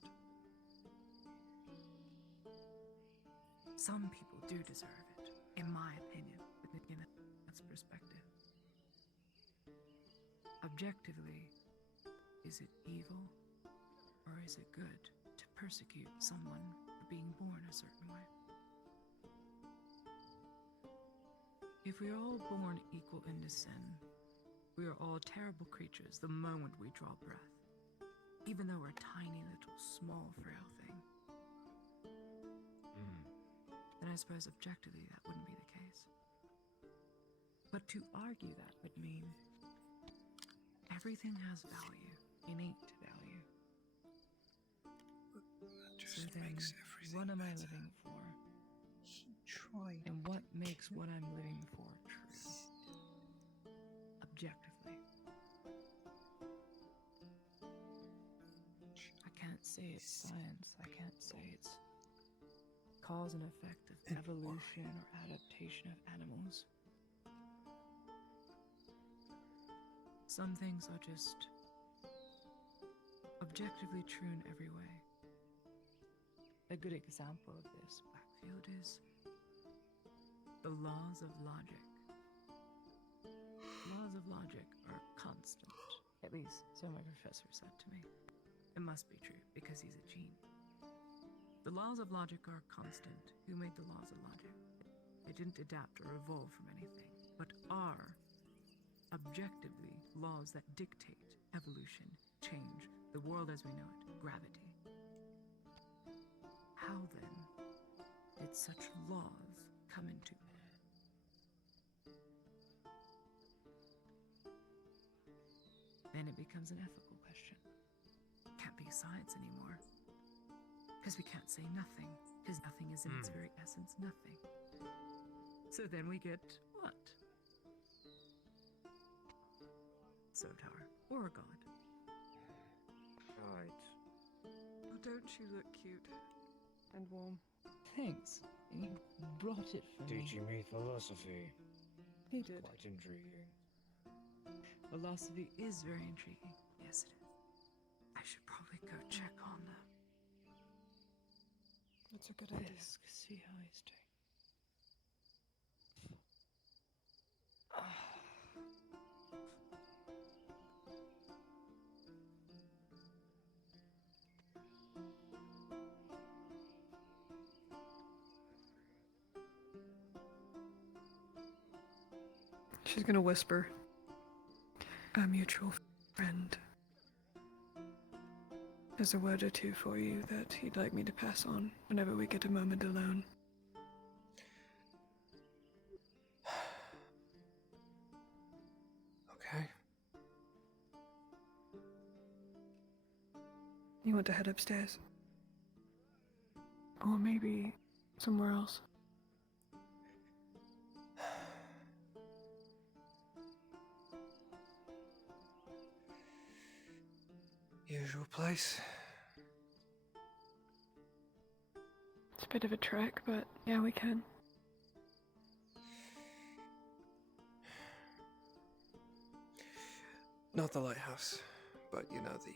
Some people do deserve it, in my opinion, but again, that's perspective. Objectively, is it evil or is it good to persecute someone for being born a certain way? If we are all born equal into sin, we are all terrible creatures the moment we draw breath, even though we're a tiny little small frail thing. Then I suppose objectively that wouldn't be the case. But to argue that would mean everything has value, innate value. So then, what am I living for? And what makes what I'm living for true? Objectively. I can't say it's science. I can't say it's cause and effect of evolution or adaptation of animals. Some things are just objectively true in every way. A good example of this, Blackfield, is the laws of logic. Laws of logic are constant. At least, so my professor said to me. It must be true, because he's a gene. The laws of logic are constant. Who made the laws of logic? They didn't adapt or evolve from anything, but are objectively laws that dictate evolution, change, the world as we know it, gravity. How then did such laws come into being? Then it becomes an ethical question. Can't be science anymore. Because we can't say nothing. Because nothing is in its very essence nothing. So then we get what? Sotar, or a god. Right. Oh, don't you look cute and warm? Thanks. You brought it for me. Teaching me philosophy. He did. Quite intriguing. Philosophy is very intriguing. Yes, it is. I should probably go check on That's a good idea. Fisk, see how he's doing. She's gonna whisper. A mutual friend has a word or two for you that he'd like me to pass on whenever we get a moment alone. Okay. You want to head upstairs? Or maybe somewhere else? Usual place. It's a bit of a trek, but yeah, we can. Not the lighthouse, but you know the...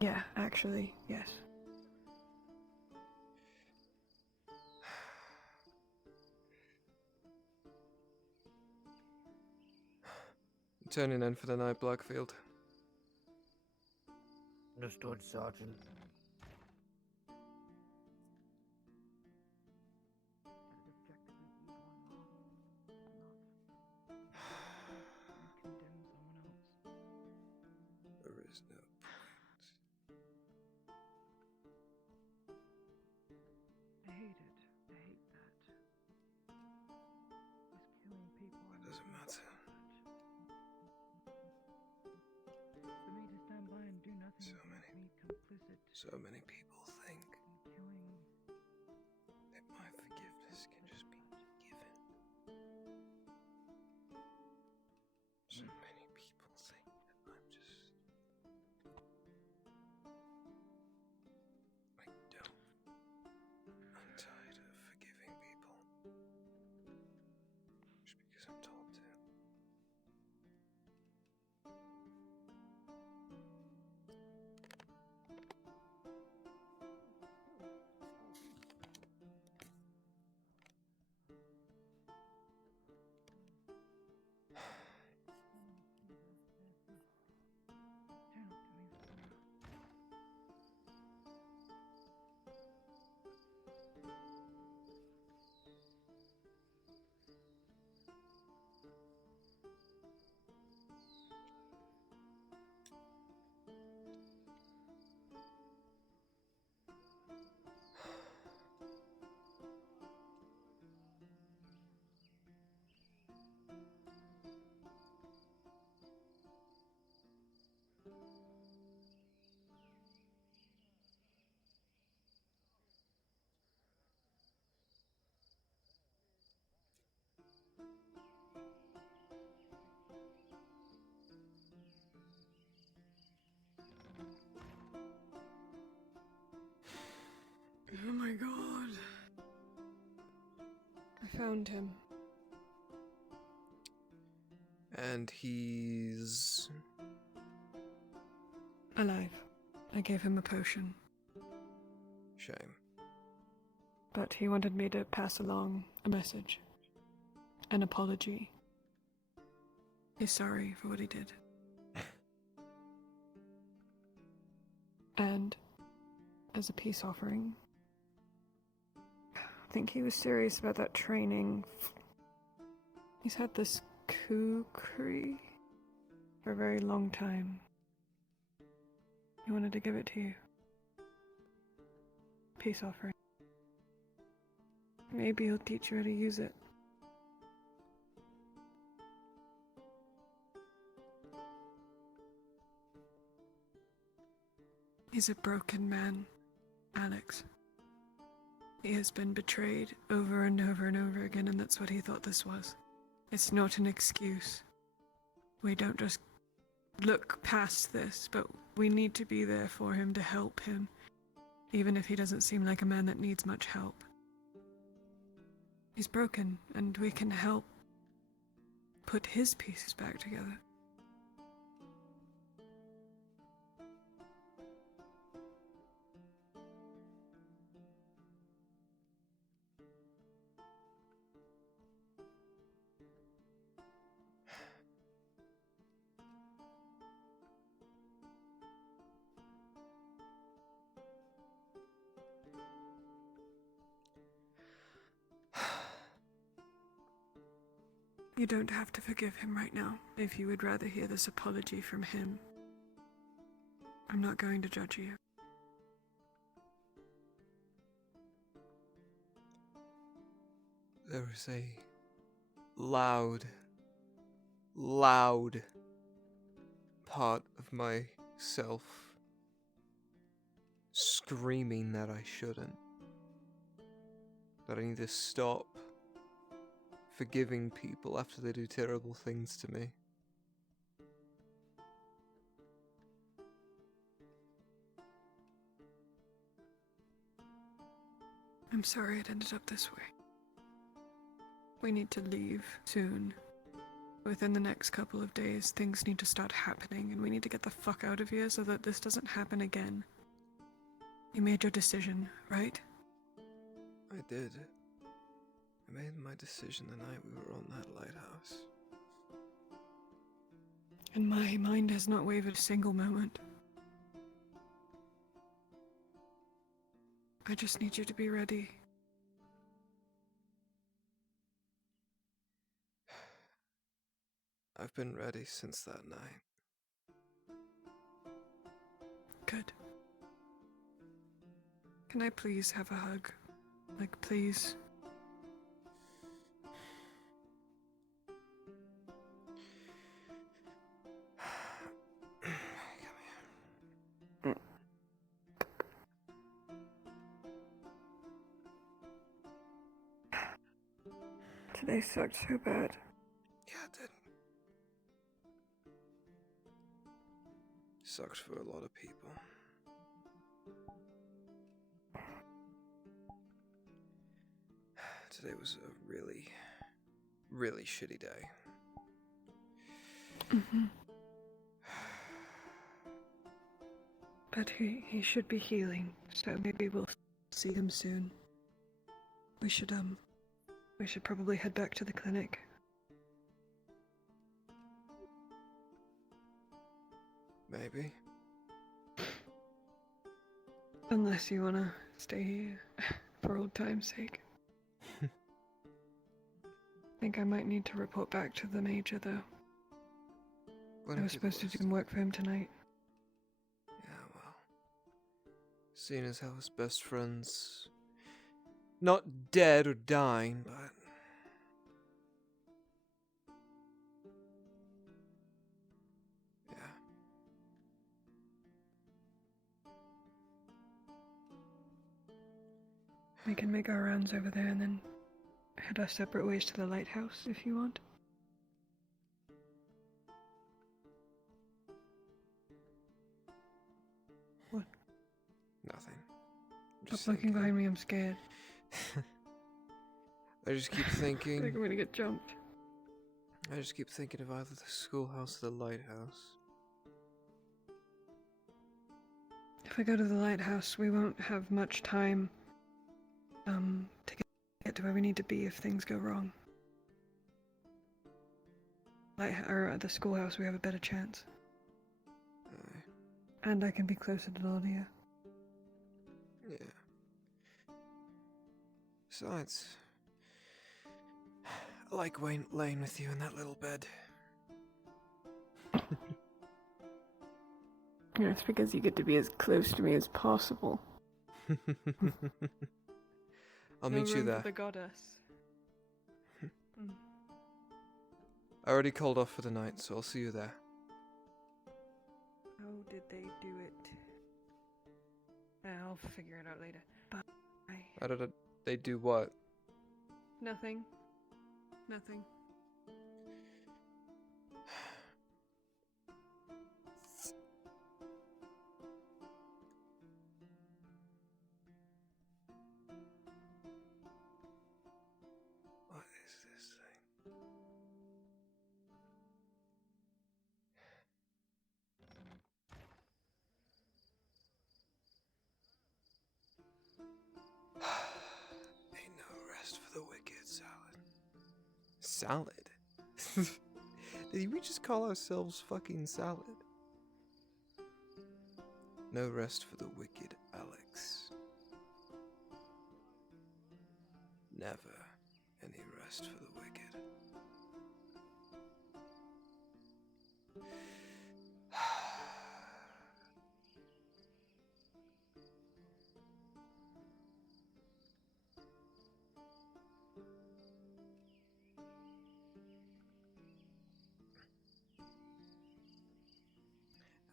Yeah, actually, yes. Turning in for the night, Blackfield. Understood, Sergeant. nothing So makes many- me complicit So many people think in killing. that my forgiveness can just be given. So many people think that I'm just... I don't. I'm tired of forgiving people. Just because I'm told to. Turn up to me for some. Oh my god. I found him. And he's... Alive. I gave him a potion. Shame. But he wanted me to pass along a message. An apology. He's sorry for what he did. And as a peace offering, I think he was serious about that training. He's had this kukri for a very long time. He wanted to give it to you. Peace offering. Maybe he'll teach you how to use it. He's a broken man, Alex. He has been betrayed over and over and over again, and that's what he thought this was. It's not an excuse. We don't just look past this, but we need to be there for him to help him, even if he doesn't seem like a man that needs much help. He's broken, and we can help put his pieces back together. You don't have to forgive him right now, if you would rather hear this apology from him. I'm not going to judge you. There is a loud part of myself screaming that I shouldn't. That I need to stop forgiving people after they do terrible things to me. I'm sorry it ended up this way. We need to leave soon. Within the next couple of days, things need to start happening, and we need to get the fuck out of here so that this doesn't happen again. You made your decision, right? I did. I made my decision the night we were on that lighthouse. And my mind has not wavered a single moment. I just need you to be ready. I've been ready since that night. Good. Can I please have a hug? Like, please? Come here. They sucked so bad. Yeah, it did. Sucks for a lot of people. Today was a really, really shitty day. But he should be healing, so maybe we'll see him soon. We should probably head back to the clinic. Maybe. Unless you wanna stay here for old time's sake. I think I might need to report back to the major, though. I was supposed to do some work for him tonight. Yeah, well. Seeing as how his best friend's not dead or dying, but yeah. We can make our rounds over there and then head our separate ways to the lighthouse if you want. What? Nothing. Stop looking behind me, I'm scared. I just keep I think thinking. I'm gonna get jumped. I just keep thinking of either the schoolhouse or the lighthouse. If I go to the lighthouse, we won't have much time to get to where we need to be if things go wrong. Or at the schoolhouse, we have a better chance. And I can be closer to Nadia. Yeah. Besides, I like laying with you in that little bed. Yeah, it's because you get to be as close to me as possible. I'll meet you there. The goddess. I already called off for the night, so I'll see you there. How did they do it? I'll figure it out later. Bye. How did they do what? Nothing. Nothing. What is this thing? Ain't no rest for the wicked, Salad. Salad? Did we just call ourselves fucking Salad? No rest for the wicked, Alex. Never any rest for the wicked.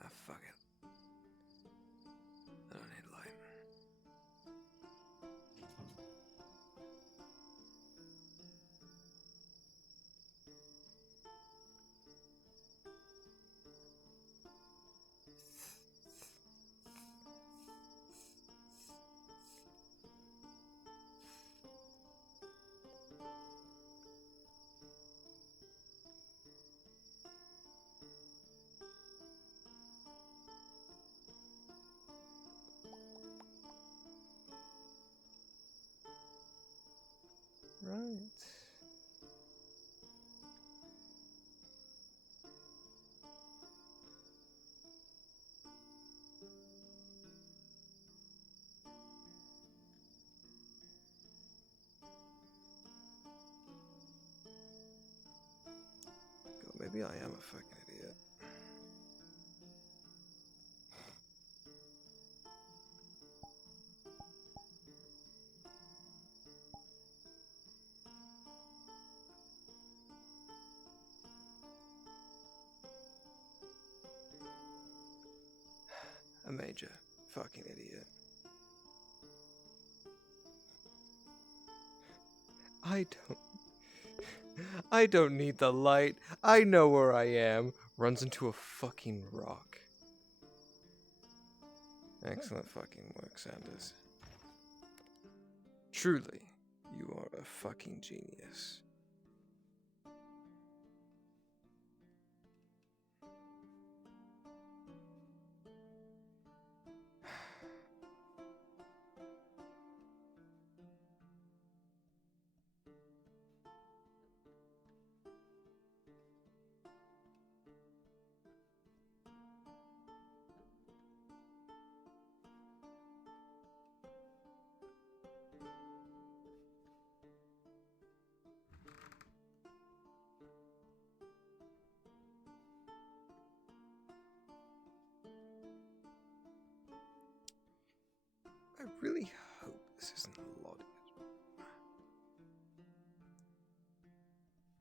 Ah, fuck it. I don't need light. Right. God, maybe I am a fucking idiot. A major fucking idiot. I don't I don't need the light. I know where I am. Runs into a fucking rock. Excellent fucking work, Sanders. Truly, you are a fucking genius. I really hope this isn't Lottie.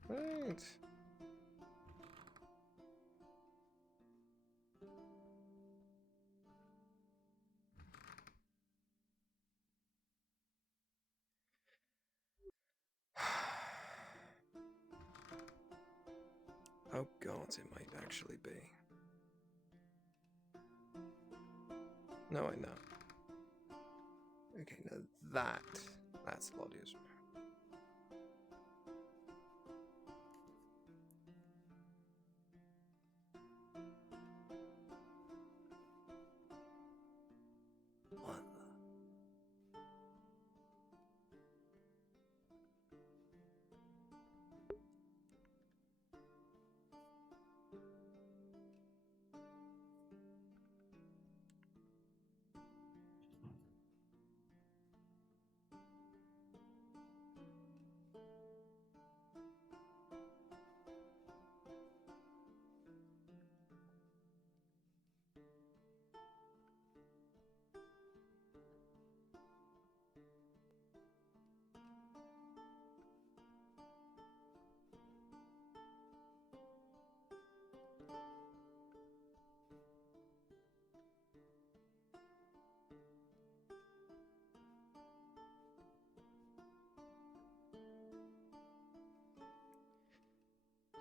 Right. Oh god, it might actually be. No, I know. Okay, now that's Lottie's room. What the?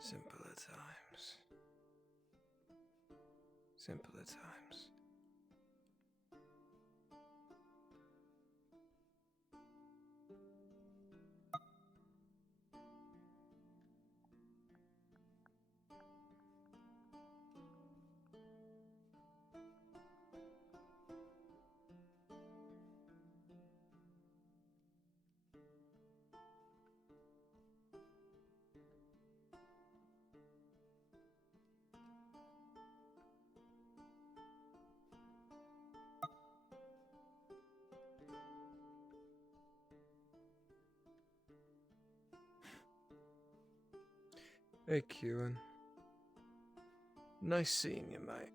Simpler times. Simpler times. Hey, Kieran. Nice seeing you, mate.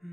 I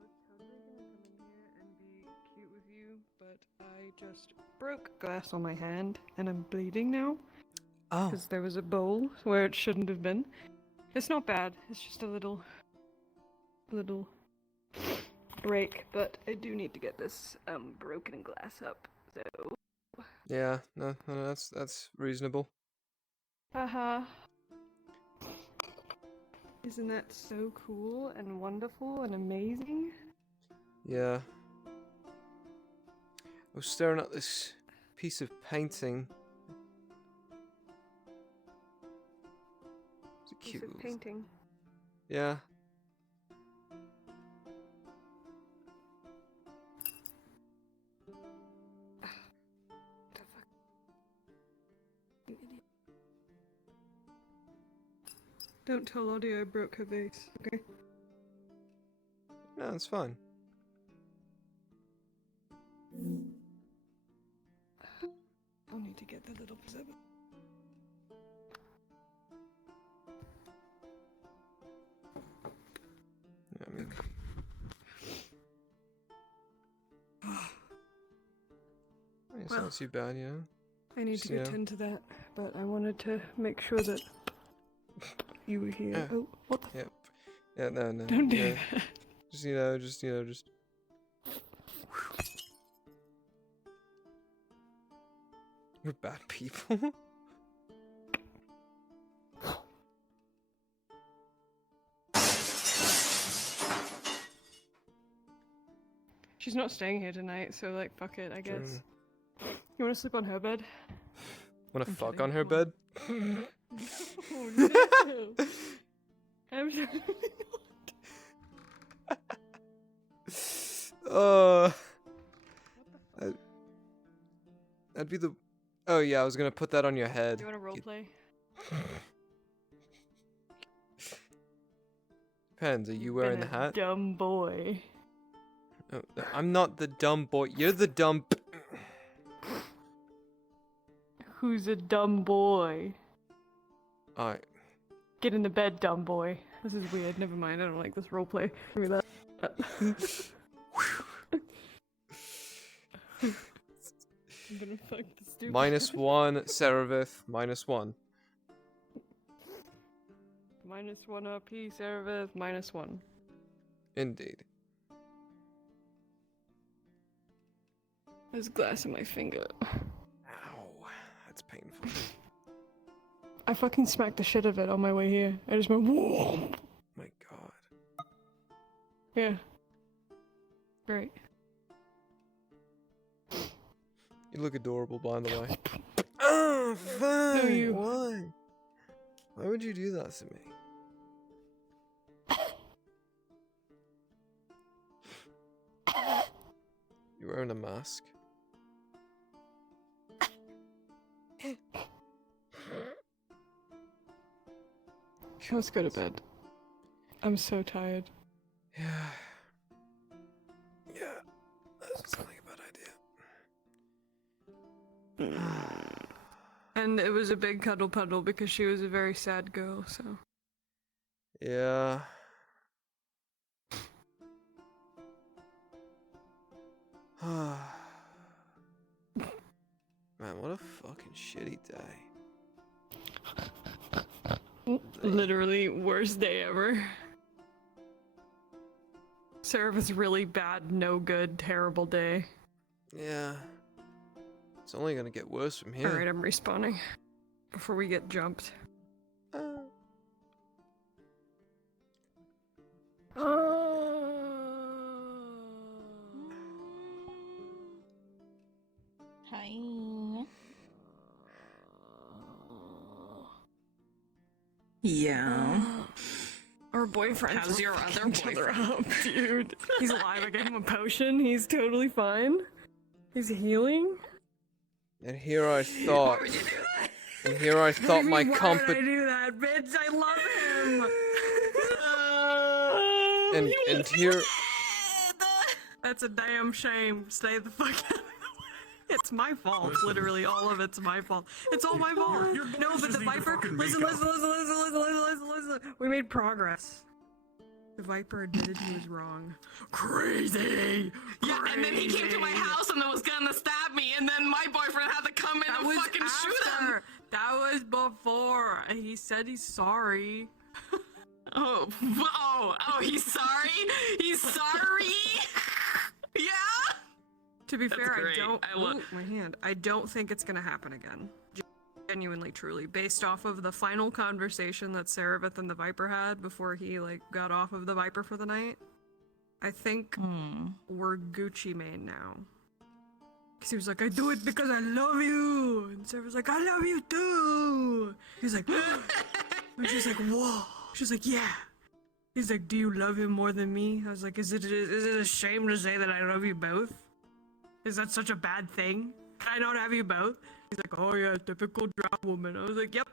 was totally gonna come in here and be cute with you, but I just broke glass on my hand and I'm bleeding now. Oh. Because there was a bowl where it shouldn't have been. It's not bad. It's just a little break, but I do need to get this broken glass up. So. Yeah, no, that's reasonable. Haha. Isn't that so cool and wonderful and amazing? Yeah. I was staring at this piece of painting. It's a Piece cute of little- painting. Yeah. Don't tell Audie I broke her vase, okay? No, it's fine. I'll need to get the little present. Yeah, I mean, it's Well, not too bad, you know. I need Just, to you know. attend to that, but I wanted to make sure that you were here. Oh, what the? Yep. Yeah, no. Don't do yeah. that. Just. We're bad people. She's not staying here tonight, so like, fuck it, I guess. You wanna sleep on her bed? Wanna I'm fuck kidding, on her come on. bed? Oh no! Absolutely not. That'd be the. Oh yeah, I was gonna put that on your head. Do you wanna roleplay? Depends. Are you wearing the Been a hat? Dumb boy. Oh, no, I'm not the dumb boy. You're the dumb. Who's a dumb boy? Alright. Get in the bed, dumb boy. This is weird. Never mind. I don't like this roleplay. Give me that. I'm gonna fuck the stupid. -1, Seravith. -1. -1 RP, Seravith, -1. Indeed. There's glass in my finger. Ow. That's painful. I fucking smacked the shit out of it on my way here. I just went, whoa. My god. Yeah. Great. You look adorable, by the way. Oh, fine. No, you. Why? Why would you do that to me? You're wearing a mask. Let's go to bed. I'm so tired. Yeah. Yeah. That sounds like a bad idea. And it was a big cuddle puddle because she was a very sad girl, so. Yeah. Man, what a fucking shitty day. Literally worst day ever. Seraphi's really bad, no good, terrible day. Yeah. It's only gonna get worse from here. Alright, I'm respawning. Before we get jumped. Hi. Yeah. Our boyfriend. How's your other boyfriend? Dude. He's alive. I gave him a potion. He's totally fine. He's healing. And here I thought. And here I thought my Why did I compet. do that, bitch? I love him. And here. That's a damn shame. Stay the fuck out. It's my fault. Literally, all of it's my fault. It's all my fault. No, but the Viper. Listen. We made progress. The Viper admitted he was wrong. Crazy. Yeah, and then he came to my house and then was gonna stab me, and then my boyfriend had to come in and fucking shoot him. That was before. He said he's sorry. Oh, he's sorry? He's sorry? Yeah? To be That's fair, great. I don't. I love- Ooh, my hand. I don't think it's gonna happen again. Genuinely, truly, based off of the final conversation that Seraph and the Viper had before he got off of the Viper for the night. I think we're Gucci Mane now. Cause he was like, I do it because I love you, and Seraph was like, I love you too. He's like, and she's like, whoa. She's like, yeah. He's like, do you love him more than me? I was like, is it a shame to say that I love you both? Is that such a bad thing? Can I not have you both? He's like, oh yeah, typical drop woman. I was like, yep.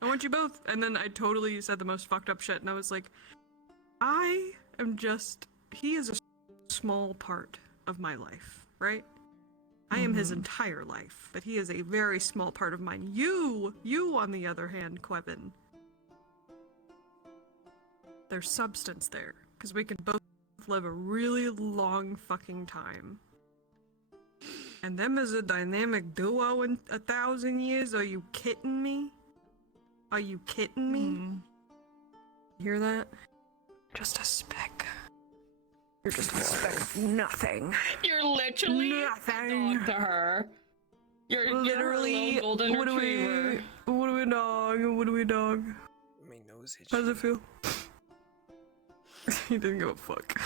I want you both. And then I totally said the most fucked up shit, and I was like, he is a small part of my life, right? I am his entire life, but he is a very small part of mine. You on the other hand, Quevin. There's substance there, because we can both live a really long fucking time. And them as a dynamic duo in 1,000 years? Are you kidding me? Are you kidding me? Hear that? Just a speck. You're just a speck of nothing. You're literally nothing a dog to her. You're literally a golden retriever. What do we dog? My nose itchy. How does it feel? He didn't give a fuck.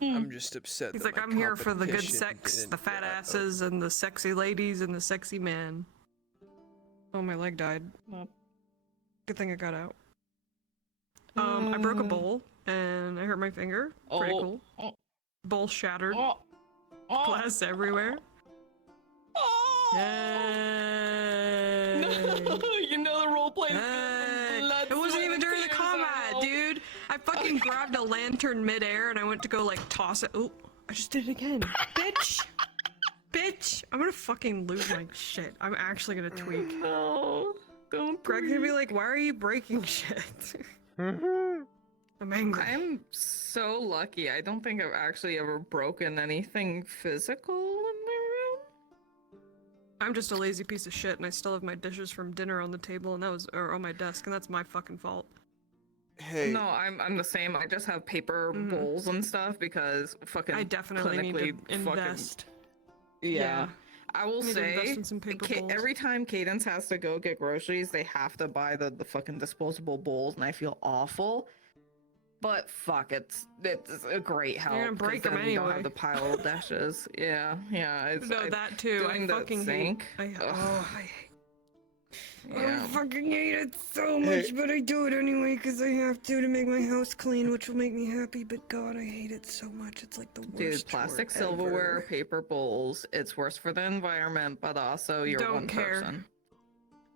I'm just upset. He's that like, my I'm here for the good competition sex, didn't the fat grab asses, and the sexy ladies, and the sexy man. Oh, my leg died. Good thing I got out. I broke a bowl, and I hurt my finger. Pretty cool. Bowl shattered. Glass everywhere. Yay! You know the roleplay. It wasn't even during the combat, dude. I fucking grabbed a lantern midair and I went to go toss it. Oh, I just did it again. Bitch! Bitch! I'm gonna fucking lose my shit. I'm actually gonna tweak. No, don't. Greg's gonna be like, why are you breaking shit? I'm angry. I'm so lucky. I don't think I've actually ever broken anything physical in my room. I'm just a lazy piece of shit and I still have my dishes from dinner on the table and or on my desk, and that's my fucking fault. Hey. No, I'm the same. I just have paper bowls and stuff because fucking I definitely need to invest. Yeah. I will Need to say, invest in some paper bowls. every time Cadence has to go get groceries, they have to buy the fucking disposable bowls, and I feel awful. But fuck, it's a great help. You're gonna break 'cause them then you don't anyway. have the pile of dishes. Yeah. It's, No, that too. doing I the fucking sink. hate. I Yeah. fucking hate it so Hey. much, but I do it anyway because I have to make my house clean, which will make me happy. But God, I hate it so much. It's like the worst. Dude, plastic chore silverware, ever. paper bowls. It's worse for the environment, but also you're Don't one care. person.